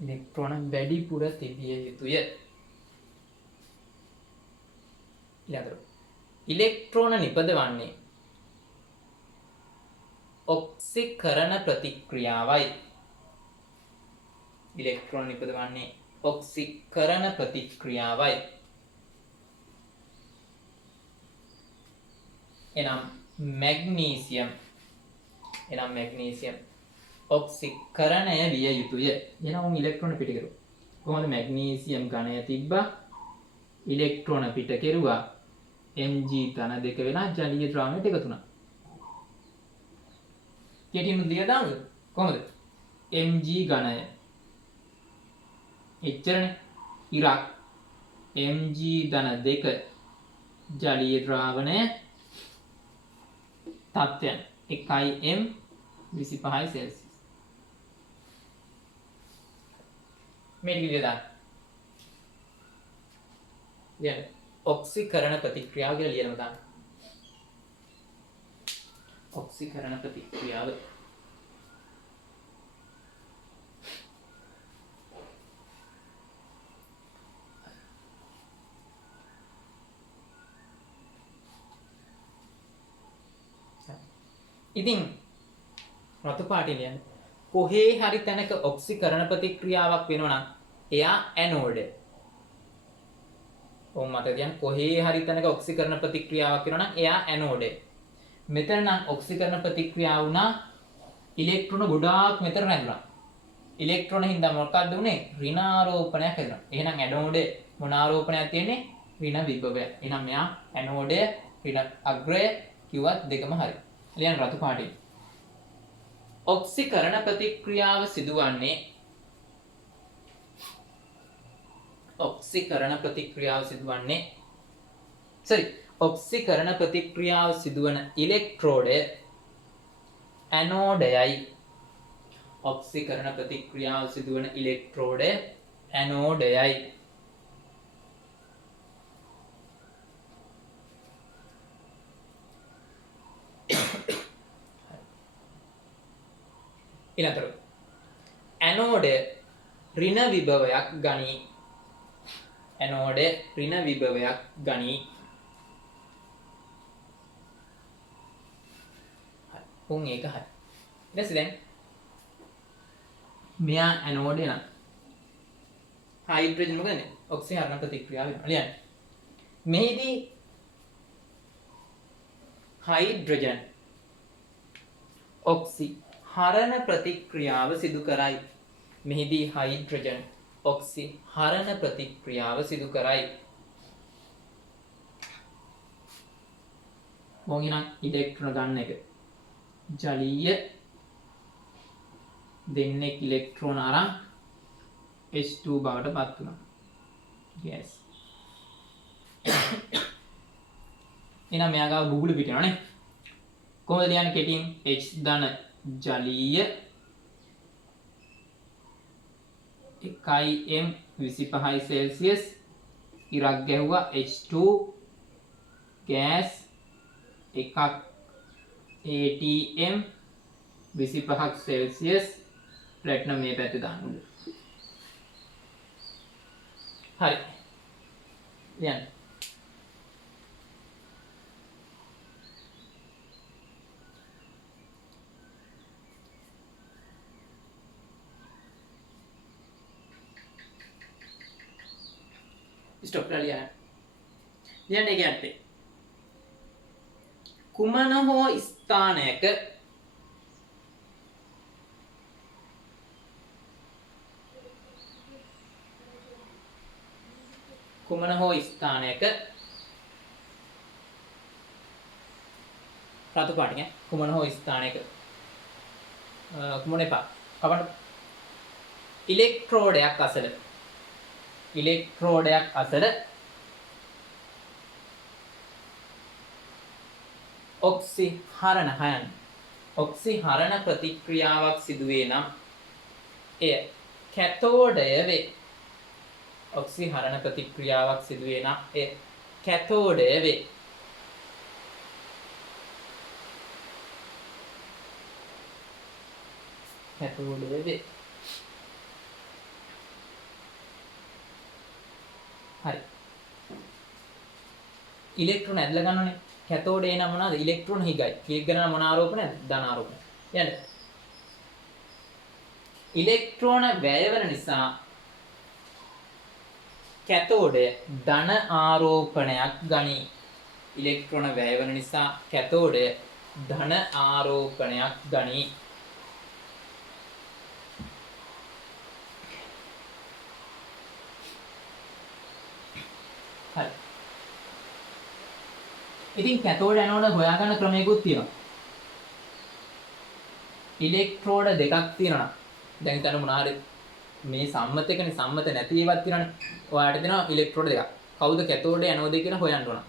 ඉලෙක්ට්‍රෝන වැඩිපුර තිබිය යුතුය. ඊළඟට ඉලෙක්ට්‍රෝන නිපදවන්නේ ඔක්සිකරණ ප්‍රතික්‍රියාවයි. ඉලෙක්ට්‍රෝන නිපදවන්නේ ඔක්සිකරණ ප්‍රතික්‍රියාවයි. එනම් මැග්නීසියම් ඔක්සිකරණය විය යුතුය. එහෙනම් උන් ඉලෙක්ට්‍රෝන පිට කෙරුවා. කොහොමද? මැග්නීසියම් ඝනය තිබ්බා. ඉලෙක්ට්‍රෝන පිට කෙරුවා. Mg ධන දෙක වෙලා ජලීය ද්‍රාවණයට එකතු වුණා. කෙටිම දිග දාමු. කොහොමද? Mg ඝනය. එච්චරනේ. ඉරක් Mg ධන දෙක ජලීය ද්‍රාවණය තත්ත්වයන් 1m 25 සෙල්සියස්. මේක විදිහට දාන්න. ලියන්න. ඔක්සිකරණ ප්‍රතික්‍රියාව කියලා ලියන්න දාන්න. ඔක්සිකරණ ප්‍රතික්‍රියාව. ඉතින් රතු පාටින් ලියන්න. කොහේ හරි තැනක ඔක්සිකරණ ප්‍රතික්‍රියාවක් වෙනවා නම් එයා ඇනෝඩ්. ඔව් මට කියන්න කොහේ හරි තැනක ඔක්සිකරණ ප්‍රතික්‍රියාවක් වෙනවා නම් එයා ඇනෝඩ්. මෙතන නම් ඔක්සිකරණ ප්‍රතික්‍රියාව වුණා ඉලෙක්ට්‍රෝන ගොඩාක් මෙතන නැතුණා. ඉලෙක්ට්‍රෝන හින්දා මොකක්ද උනේ? ඍණාරෝපණයක් හැදුණා. එහෙනම් ඇනෝඩ් මොන ආරෝපණයක් තියෙන්නේ? ඍණ විභවය. එහෙනම් මෙයා ඇනෝඩ් ඍණ අග්‍රය කිව්වත් දෙකම හරි. ලියන්න රතු පාටින්. ඔක්සිකරණ ප්‍රතික්‍රියාව සිදුවන්නේ ඔක්සිකරණ ප්‍රතික්‍රියාව සිදුවන ඉලෙක්ට්‍රෝඩය ඇනෝඩයයි. ඔක්සිකරණ ප්‍රතික්‍රියාව සිදුවන ඉලෙක්ට්‍රෝඩය ඇනෝඩයයි. ඊළඟට ඇනෝඩ් ඍණ විභවයක් ගනී. ඇනෝඩ් ඍණ විභවයක් ගනී. හරි. උන් ඒක හරි. ඊට පස්සේ දැන් මෙයා ඇනෝඩ් නම් හයිඩ්‍රජන් මොකද? ඔක්සිහරණ ප්‍රතික්‍රියාව වෙනවා. ලියන්න. මෙහිදී හයිඩ්‍රජන් ඔක්සිහරණ ප්‍රතික්‍රියාව සිදු කරයි. මෙහිදී හයිඩ්‍රජන් ඔක්සිහරණ ප්‍රතික්‍රියාව සිදු කරයි. මොකක්ද ඉලෙක්ට්‍රෝන ගන්න එක? ජලීය දෙන්නෙක් ඉලෙක්ට්‍රෝන අරන් H2 බවට පත් වෙනවා. gas. එහෙනම් මෙයා ගාව බුබුලු පිටිනවනේ. කොහොමද ලියන්නේ කෙටියෙන්? H ධන ජලීය 1m 25 සෙල්සියස් ඉරක් ගැහුවා H2 ගෑස් එකක් ATM 25ක් සෙල්සියස් ප්ලැටිනම් මේ පැත්තේ දාන්න උඩ. හරි. ලියන්න. ස්ටොප් කරලා ලියන්න. ලියන්න එක යත්තේ. කුමන හෝ ස්ථානයක රතු පාටින් කුමන හෝ ස්ථානයක කුමන එපා කවන්න ඉලෙක්ට්‍රෝඩයක් අසල ඔක්සිහරණ ප්‍රතික්‍රියාවක් සිදුවේ නම් එය කැතෝඩය වේ. ඔක්සිහරණ ප්‍රතික්‍රියාවක් සිදුවේ නම් එය කැතෝඩය වේ. හරි. ඉලෙක්ට්‍රෝන ඇදලා ගන්නනේ. කැතෝඩේ නම් මොනවාද? ඉලෙක්ට්‍රෝන හිගයි. කීයක් ගණන මොන ආරෝපණයද? ධන ආරෝපණය. යන්න. ඉලෙක්ට්‍රෝන වැය වෙන නිසා කැතෝඩය ධන ආරෝපණයක් ගනී. ඉලෙක්ට්‍රෝන වැය වෙන නිසා කැතෝඩය ධන ආරෝපණයක් ගනී. හරි. ඉතින් කැතෝඩ ඇනෝඩ හොයාගන්න ක්‍රමයකුත් තියෙනවා. ඉලෙක්ට්‍රෝඩ දෙකක් තියෙනවා. දැන් හිතන්න මොනාරි මේ සම්මත එකනේ සම්මත නැති ඒවාක් තියෙනවානේ. ඔයාලට දෙනවා ඉලෙක්ට්‍රෝඩ දෙකක්. කවුද කැතෝඩ ඇනෝඩ කියලා හොයන්න ඕන.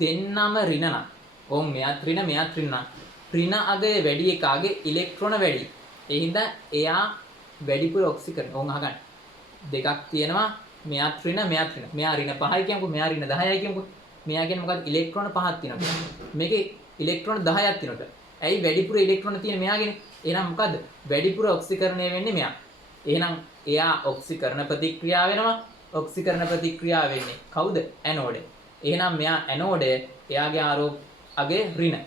දෙන්නම ඍණ නම්. ඕම් මෙයාත් ඍණ මෙයාත් ඍණ නම්. ඍණ අගය වැඩි එකාගේ ඉලෙක්ට්‍රෝන වැඩි. ඒ හින්දා එයා වැඩිපුර ඔක්සිකරන. ඕම් අහගන්න. දෙකක් තියෙනවා. මෙයාත් ඍණ මෙයාත් ඍණ. මෙයා ඍණ 5යි කියමුකෝ. මෙයා ඍණ 10යි කියමුකෝ. මෙයා කියන්නේ මොකද්ද? ඉලෙක්ට්‍රෝන 5ක් තියෙනවා. මේකේ ඉලෙක්ට්‍රෝන 10ක් තියෙනවා. ඇයි වැඩිපුර ඉලෙක්ට්‍රෝන තියෙන මෙයාගෙන? එහෙනම් මොකද්ද? වැඩිපුර ඔක්සිකරණය වෙන්නේ මෙයා. එහෙනම් එයා ඔක්සිකරණ ප්‍රතික්‍රියාව වෙනවා. ඔක්සිකරණ ප්‍රතික්‍රියාව වෙන්නේ කවුද? ඇනෝඩේ. එහෙනම් මෙයා ඇනෝඩේ එයාගේ අගේ ඍණ.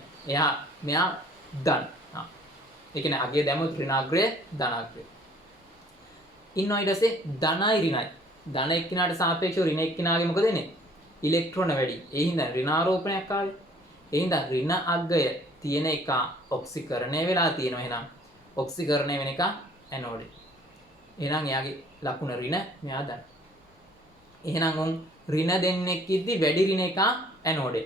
මෙයා ධන. ඒ කියන්නේ අගේ දැමුවොත් ඍණාග්‍රය ධනාග්‍රය. ඊට පස්සේ ධනයි ඍණයි. ධන එක්කිනාට සාපේක්ෂව ඍණ එක්කිනාගේ මොකද වෙන්නේ? ඉලෙක්ට්‍රෝන වැඩි. ඒ හින්දා ඍණාරෝපණයක් ආවේ. ඒ හින්දා ඍණ අගය තියෙන එක ඔක්සිකරණය වෙලා තියෙනවා. එහෙනම් ඔක්සිකරණය වෙන එක ඇනෝඩේ. එහෙනම් එයාගේ ලකුණ ඍණ මෙයා ධන. එහෙනම් උන් ඍණ දෙන්නෙක් ඉද්දි වැඩි ඍණ එක ඇනෝඩේ.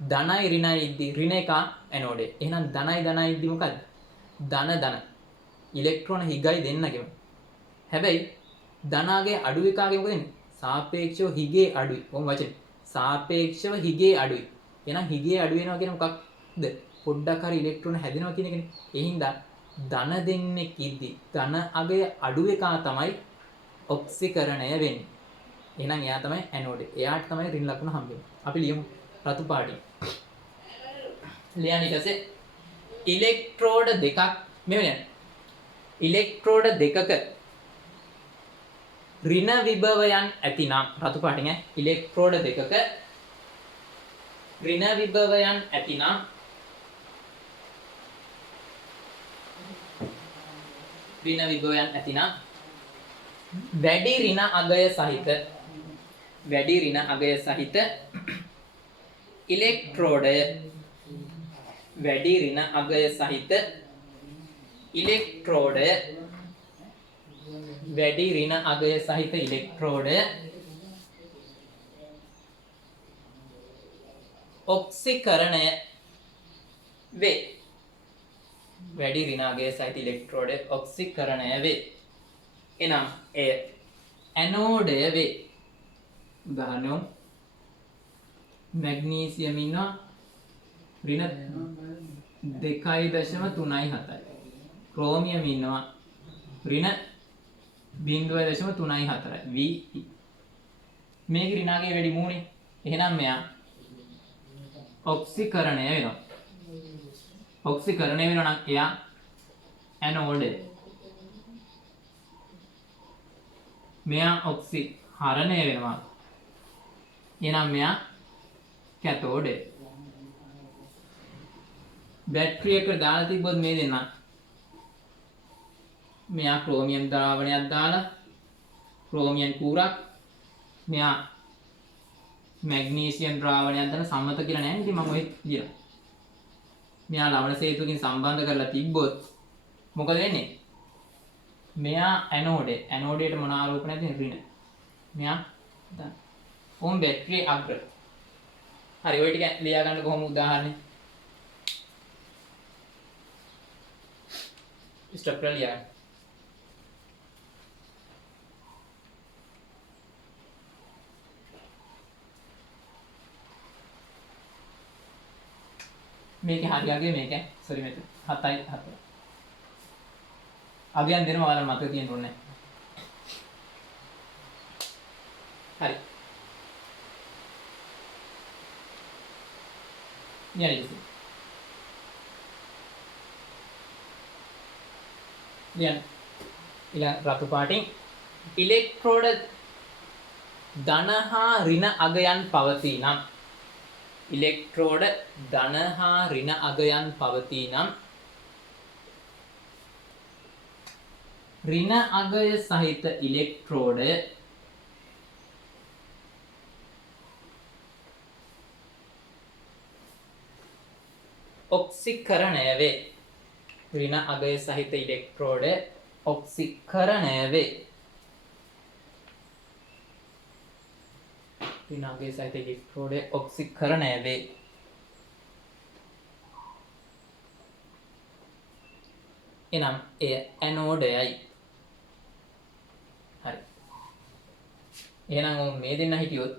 ධනයි ඍණයි ඉද්දි ඍණ එක ඇනෝඩේ. එහෙනම් ධනයි ඉද්දි මොකද්ද? ධන. ඉලෙක්ට්‍රෝන හිගයි දෙන්නගෙම. හැබැයි ධනාගේ අඩු එකාගේ මොකද වෙන්නේ? සාපේක්ෂව හිගේ අඩුයි. කොහොම වචනේ? සාපේක්ෂව හිගේ අඩුයි. එහෙනම් හිගේ අඩු වෙනවා කියන මොකක්ද? පොඩ්ඩක් හරි ඉලෙක්ට්‍රෝන හැදෙනවා කියන එකනේ. ඒ හින්දා ධන දෙන්නෙක් ඉද්දි ධන අගය අඩු එකා තමයි ඔක්සිකරණය වෙන්නේ. එහෙනම් එයා තමයි ඇනෝඩේ. එයාට තමයි ඍණ ලකුණ හම්බෙන්නේ. අපි ලියමු රතු පාටින්. ලියන්න ඊට පස්සේ ඉලෙක්ට්‍රෝඩ දෙකක් මෙන්න. ඉලෙක්ට්‍රෝඩ දෙකක ඍණ විභවයන් ඇතිනම් රතු පාටින් ඉලෙක්ට්‍රෝඩ දෙකක ඍණ විභවයන් ඇතිනම් වැඩි ඍණ අගය සහිත ඉලෙක්ට්‍රෝඩය ඔක්සිකරණය වේ. වැඩි ඍණ අගය සහිත ඉලෙක්ට්‍රෝඩය ඔක්සිකරණය වේ. එනම් එය ඇනෝඩය වේ. උදාහරණයක් මැග්නීසියම් ඉන්නවා ඍණ 2.37යි. ක්‍රෝමියම් ඉන්නවා ඍණ 0.34යි. V මේක ඍණාගේ වැඩි මූනේ. එහෙනම් මෙයා ඔක්සිකරණය වෙනවා. ඔක්සිකරණය වෙනවා නම් එයා ඇනෝඩ්. මෙයා ඔක්සි හරණය වෙනවා. එහෙනම් මෙයා කැතෝඩ්. බැටරි එක දාලා තිබ්බොත් මේ දෙන්න මෙයා ක්‍රෝමියම් ද්‍රාවණයක් දාලා ක්‍රෝමියම් කූරක් මෙයා මැග්නීසියම් ද්‍රාවණයක් දාලා සම්මත කියලා නෑ. ඉතින් මම ඔය ලියලා මෙයා ලවණ සේතුවකින් සම්බන්ධ කරලා තිබ්බොත් මොකද වෙන්නේ? මෙයා ඇනෝඩේ. ඇනෝඩේට මොන ආරෝපණයක්ද? ඍණ. මෙයා දැන් ඕම් බැටරි අග්‍ර. හරි ඔය ටික ලියා ගන්න කොහොම උදාහරණේ? ස්ට්‍රක්චරල් ලියා ගන්න. මේකේ හරි අගය මේක. සෝරි මෙතන 7යි 7. අගයන් දෙනවා ඔයාලා මතක තියෙන්න ඕනේ. හරි. ඊළඟට ඊළඟ රතු පාටින් ඉලෙක්ට්‍රෝඩ ධන හා ඍණ අගයන් පවතී නම් ඉලෙක්ට්‍රෝඩ ධන හා ඍණ අගයන් පවතී නම් ඍණ අගය සහිත ඉලෙක්ට්‍රෝඩය ඔක්සිකරණය වේ. ඍණ අගය සහිත ඉලෙක්ට්‍රෝඩය ඔක්සිකරණය වේ. ඍණ අගය සහිත ඉලෙක්ට්‍රෝඩය ඔක්සිකරණය වේ. එනම් එය ඇනෝඩයයි. හරි. එහෙනම් මේ දෙන්න හිටියොත්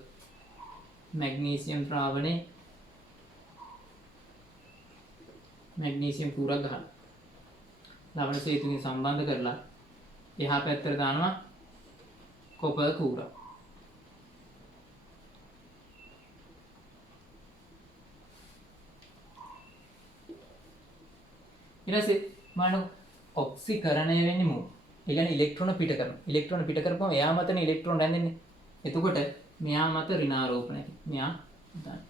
මැග්නීසියම් ද්‍රාවණේ මැග්නීසියම් කූරක් ගහනවා. ලවණ සේතුකින් සම්බන්ධ කරලා එහා පැත්තට දානවා කොපර් කූරක්. ඊළඟට මානෝ ඔක්සිකරණය වෙන්නේ මොකක්ද? ඒ කියන්නේ ඉලෙක්ට්‍රෝන පිට කරනවා. ඉලෙක්ට්‍රෝන පිට කරපුවම එයා මතනේ ඉලෙක්ට්‍රෝන රැඳෙන්නේ. එතකොට මෙයා මත ඍණාරෝපණය. මෙයා දාන්න.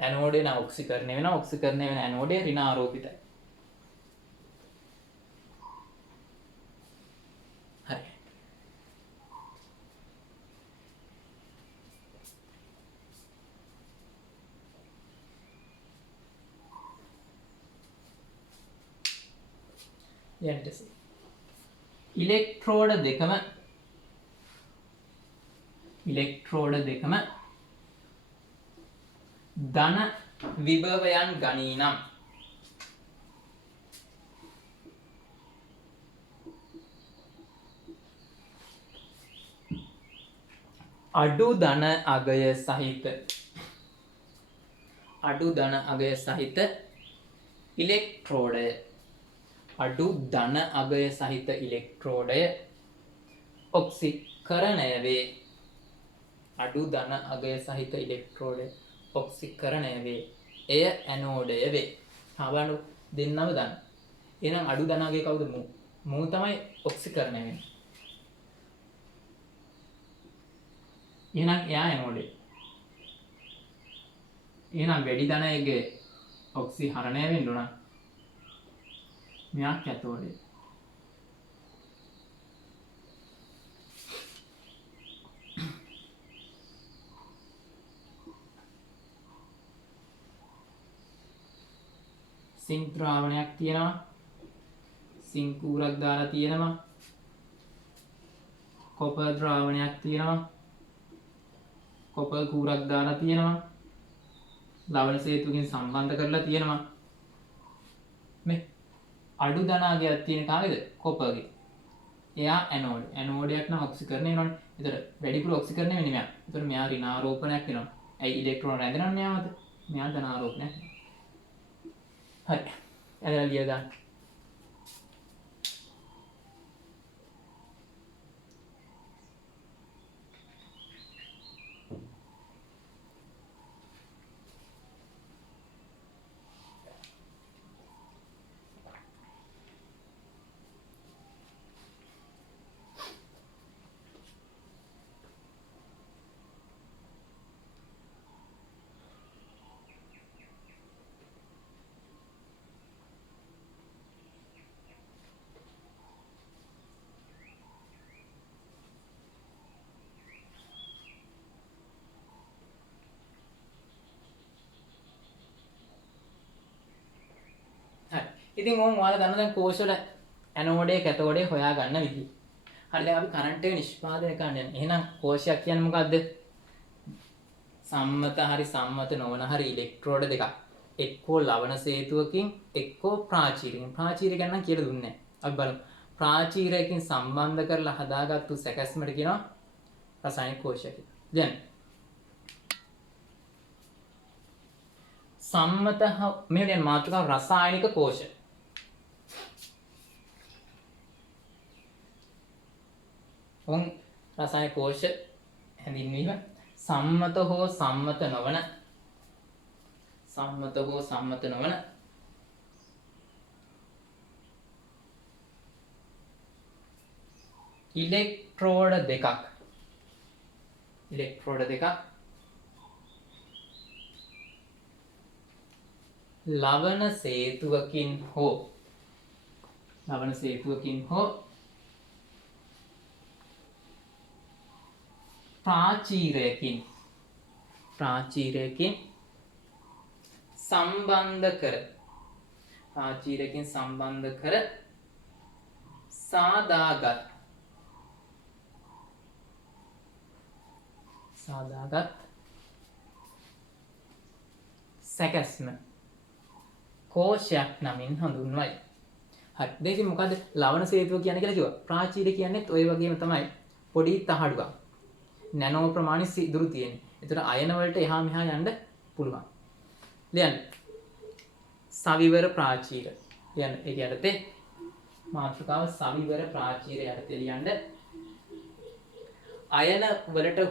ඇනෝඩේ නා ඔක්සිකරණය වෙනවා. ඔක්සිකරණය වෙන ඇනෝඩේ ඍණාරෝපිතයි. හරි. ඉලෙක්ට්‍රෝඩ දෙකම ධන විභවයන් ගනී නම් අඩු ධන අගය සහිත ඉලෙක්ට්‍රෝඩය අඩු ධන අගය සහිත ඉලෙක්ට්‍රෝඩය ඔක්සිකරණය වේ. අඩු ධන අගය සහිත ඉලෙක්ට්‍රෝඩය ඔක්සිකරණය වේ. එය ඇනෝඩය වේ. බලන්න දෙන්නම දන්න. එහෙනම් අඩු ධන අගය කවුද? මූ තමයි ඔක්සිකරණය වෙන්නේ. එහෙනම් එයා ඇනෝඩය. එහෙනම් වැඩි ධනයගේ ඔක්සි හරණය වෙන්න උනා. මෙයා කැතෝඩය. සිංක් ද්‍රාවණයක් තියෙනවා. සිංක් කූරක් දාලා තියෙනවා. කොපර් ද්‍රාවණයක් තියෙනවා. කොපර් කූරක් දාලා තියෙනවා. ලවණ සේතුවකින් සම්බන්ධ කරලා තියෙනවා. මේ අඩු ධනාගයක් තියෙන කාගේද? කොපර්ගේ. එයා ඇනෝඩ්. ඇනෝඩයක් නම් ඔක්සිකරණය වෙනවනේ. ඒතර වැඩිපුර ඔක්සිකරණය වෙන්නේ මෙයා. ඒතර මෙයා ඍණාරෝපණයක් වෙනවා. ඇයි ඉලෙක්ට්‍රෝන රැඳෙනවනේ මෙයා මත. මෙයා ධනාරෝපණයක්. හරි. එදලා ලිය ගන්න. ඉතින් ඕන් ඔයාලා දන්න දැන් කෝෂ වල ඇනෝඩේ කැතෝඩේ හොයා ගන්න විදිය. හරි දැන් අපි කරන්ට් එක නිෂ්පාදනය කරන්න යන්නේ. එහෙනම් කෝෂයක් කියන්නේ මොකද්ද? සම්මත හරි සම්මත නොවන හරි ඉලෙක්ට්‍රෝඩ දෙකක්. එක්කෝ ලවණ සේතුවකින් එක්කෝ ප්‍රාචීරකින්. ප්‍රාචීරය ගැන නම් කියලා දුන්නේ නැහැ. අපි බලමු. ප්‍රාචීරයකින් සම්බන්ධ කරලා හදාගත්තු සැකැස්මට කියනවා රසායනික කෝෂය කියලා. දැන් සම්මත මේ දැන් මාතෘකාව රසායනික කෝෂ. ඔන් රසායනික කෝෂ හැඳින්වීම සම්මත හෝ සම්මත නොවන ඉලෙක්ට්‍රෝඩ දෙකක් ලවණ සේතුවකින් හෝ ප්‍රාචීරයකින් සම්බන්ධ කර සාදාගත් සැකැස්ම කෝෂයක් නමින් හඳුන්වයි. හරි. දෙකේ මොකද්ද ලවණ සේතුව කියන්නේ කියලා කිව්වා. ප්‍රාචීර කියන්නේත් ওই වගේම තමයි. පොඩි තහඩුවක්. නැනෝ ප්‍රමාණය සිදුරු තියෙන්නේ. ඒතර අයන වලට එහා මෙහා යන්න පුළුවන්. ලියන්න. සවිවර ප්‍රාචීර. ලියන්න. ඒක යටතේ මාතෘකාව සවිවර ප්‍රාචීර යටතේ ලියන්න. අයන වලට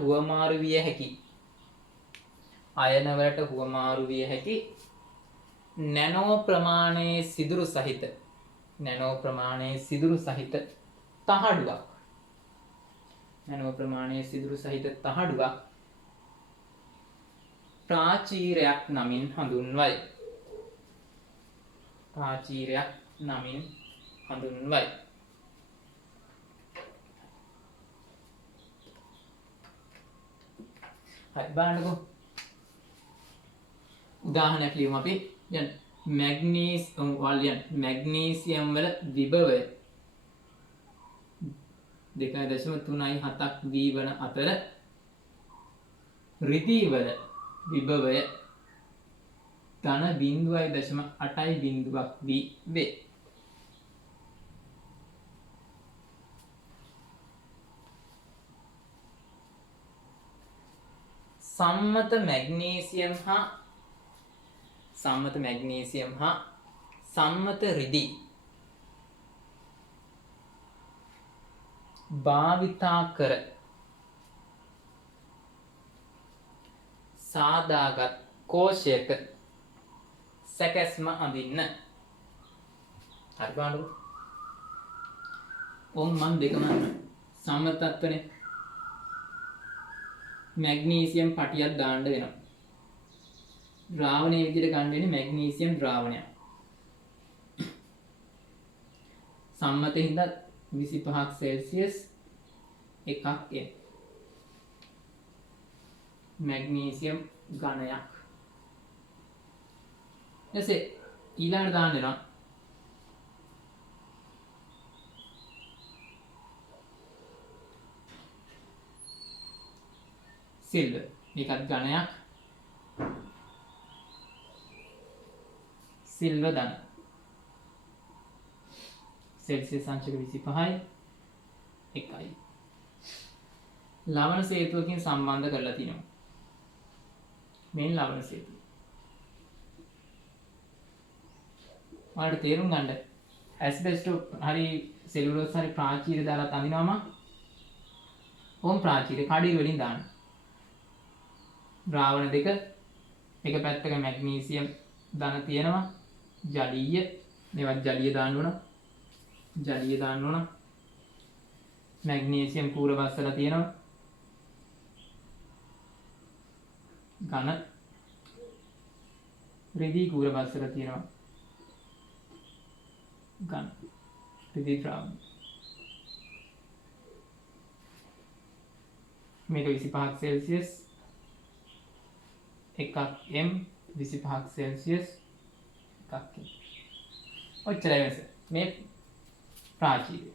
හුවමාරු විය හැකි නැනෝ ප්‍රමාණයේ සිදුරු සහිත තහඩුවක් ප්‍රාචීරයක් නමින් හඳුන්වයි. හරි බලන්නකෝ. උදාහරණයක් ලියමු අපි. දැන් මැග්නීසියම් වල විභවය 2.37ක් V වන අතර රිදී වල විභවය ධන 0.8ක් V වේ. සම්මත මැග්නීසියම් හා සම්මත රිදී භාවිතා කර සාදාගත් කෝෂයක සැකැස්ම අඳින්න. හරි බලන්නකෝ. ඔන් මන් දෙකම සම්මතත්වනේ. මැග්නීසියම් පටියක් දාන්න වෙනවා. ද්‍රාවණයේ විදිහට ගන්න වෙන්නේ මැග්නීසියම් ද්‍රාවණය. සම්මතේ හින්දා 25ක් සෙල්සියස් 1ක් M. මැග්නීසියම් ඝනයක්. එසේ ඊළඟට දාන්න වෙනවා සිල්වර්. මේකත් ඝනයක්. සිල්වර් ධන. සෙල්සියස් අංශක 25යි 1යි. ලවණ සේතුවකින් සම්බන්ධ කරලා තිනවා. මේ ලවණ සේතුව. ඔයාලට තේරුම් ගන්න ඇස්බෙස්ටෝ හරි සෙලුලෝස් හරි ප්‍රාචීර දාලා තඳිනවම ඕම් ප්‍රාචීර කඩේ වලින් දාන්න. ද්‍රාවණ දෙක එක පැත්තක මැග්නීසියම් ධන තියෙනවා. ජලීය මේවත් ජලීය දාන්න ඕන. මැග්නීසියම් කූර වස්සලා තියෙනවා. ඝන රිදී කූර වස්සලා තියෙනවා. ඝන රිදී ද්‍රාවණ. මේක 25ක් සෙල්සියස් 1ක් M 25ක් සෙල්සියස් 1ක් M. ඔච්චරයි වෙනස. මේ ප්‍රාචීරය.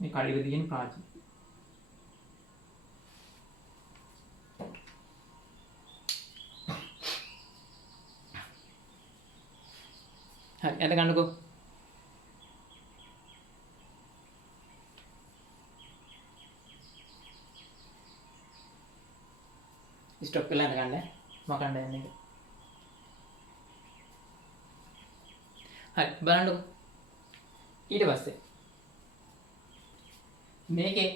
මේ කඩේක තියෙන ප්‍රාචීරය. හරි එතන ගන්නකෝ. ස්ටොප් කරලා ගන්න මකන්න යන්නේ. හරි බලන්නකෝ. ඊට පස්සේ මේකේ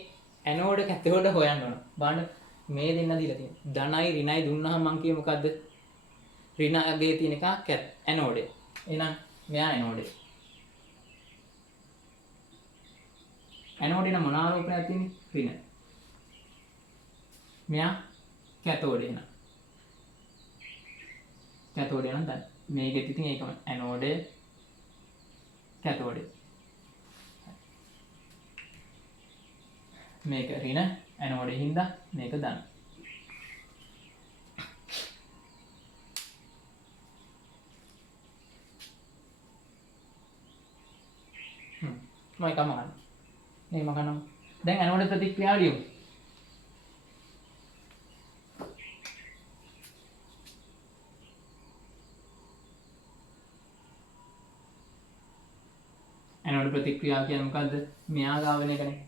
ඇනෝඩ් කැතෝඩ් හොයන්න ඕන. බලන්න මේ දෙන්න දීලා තියෙනවා. ධනයි ඍණයි දුන්නාම මං කියේ මොකද්ද? ඍණගේ තියෙන එක ඇනෝඩ්. එහෙනම් මෙයා ඇනෝඩ්. ඇනෝඩ් නම් මොන ආරෝපණයක් තියෙන්නේ? ඍණ. මෙයා කැතෝඩ් එහෙනම්. කැතෝඩ් නම් දැන් මේකෙත් ඉතින් ඒකම ඇනෝඩ් කැතෝඩ්. මේක ඍණ ඇනෝඩේ හින්දා මේක ධන. මම එකම ගන්න. මේ මම ගන්නවා. දැන් ඇනෝඩ් ප්‍රතික්‍රියාව ලියමු. ඇනෝඩ් ප්‍රතික්‍රියාව කියන්නේ මොකද්ද? මෙයා ගාවන එකනේ.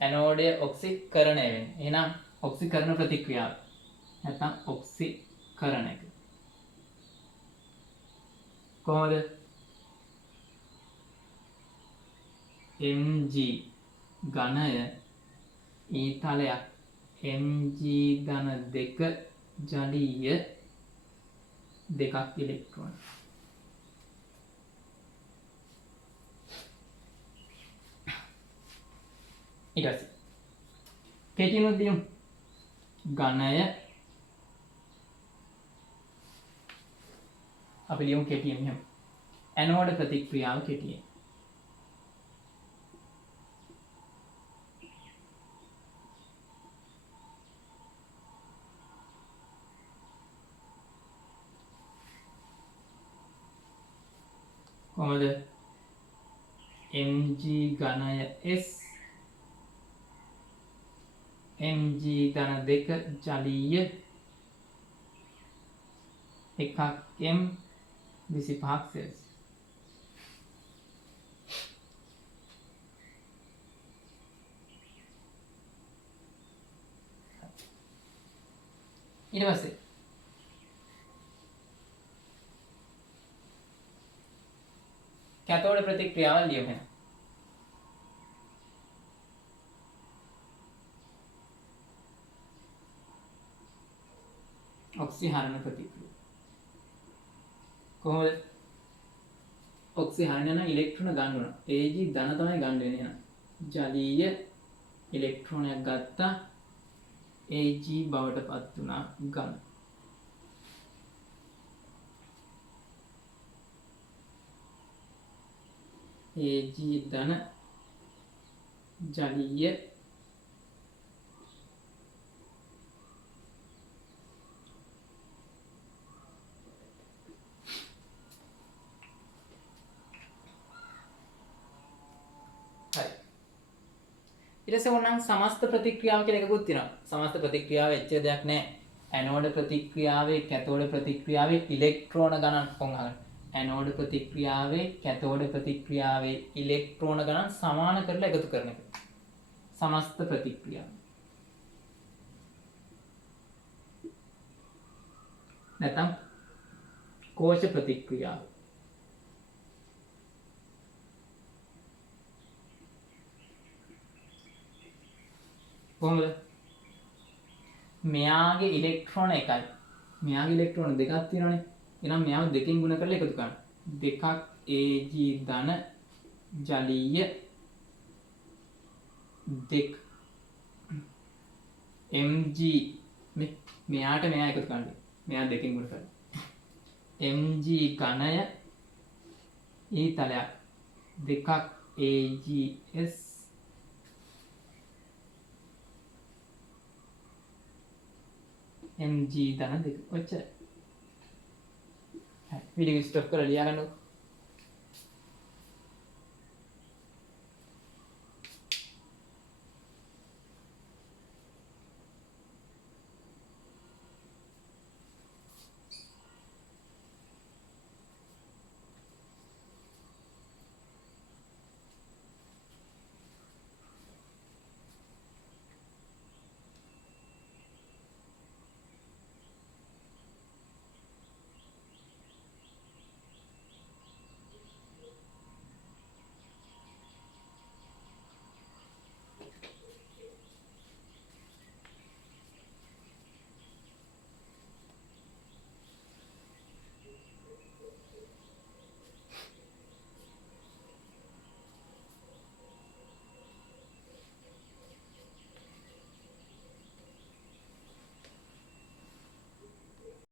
ඇනෝඩය ඔක්සිකරණය වෙන්නේ. එහෙනම් ඔක්සිකරණ ප්‍රතික්‍රියාව. නැත්නම් ඔක්සිකරණ එක. කොහොමද? Mg ඝනය ඊතලයක් Mg ධන 2 ජලීය 2ක් ඉලෙක්ට්‍රෝන. ඊට පස්සේ කෙටිනුත් දියමු. ඝනය අපි ලියමු කෙටියෙන් මෙහෙම. ඇනෝඩ් ප්‍රතික්‍රියාව කෙටියෙන්. කොහොමද? Mg ඝනය S Mg ධන 2 ජලීය 1ක් M 25ක් සෙල්සියස්. ඊට පස්සේ කැතෝඩ් ප්‍රතික්‍රියාව ලියමු එහෙනම්. ඔක්සිහරණ ප්‍රතික්‍රියාව. කොහොමද? ඔක්සිහරණ නම් ඉලෙක්ට්‍රෝන ගන්න ඕන. Ag ධන තමයි ගන්න වෙන්නේ එහෙනම්. ජලීය ඉලෙක්ට්‍රෝනයක් ගත්තා Ag බවට පත් වුණා ඝන. Ag ධන ජලීය ඊට පස්සේ ඕනනම් සමස්ත ප්‍රතික්‍රියාව කියලා එකකුත් තියෙනවා. සමස්ත ප්‍රතික්‍රියාව එච්චර දෙයක් නැහැ. ඇනෝඩ් ප්‍රතික්‍රියාවේ කැතෝඩ් ප්‍රතික්‍රියාවේ ඉලෙක්ට්‍රෝන ගණන් කොහොම අහගන්න. ඇනෝඩ් ප්‍රතික්‍රියාවේ කැතෝඩ් ප්‍රතික්‍රියාවේ ඉලෙක්ට්‍රෝන ගණන් සමාන කරලා එකතු කරන එක. සමස්ත ප්‍රතික්‍රියාව. නැත්නම් කෝෂ ප්‍රතික්‍රියාව. කොහොමද? මෙයාගේ ඉලෙක්ට්‍රෝන එකයි. මෙයාගේ ඉලෙක්ට්‍රෝන දෙකක් තියෙනවනේ. එහෙනම් මෙයාව දෙකෙන් ගුණ කරලා එකතු කරන්න. දෙකක් Ag ධන ජලීය 2 Mg මෙයාට මෙයා එකතු කරන්න. මෙයා දෙකෙන් ගුණ කරලා. Mg ඝනය ඊතලයක් 2ක් Ags Mg ධන 2. ඔච්චරයි. वीडियो स्टॉप कर लिया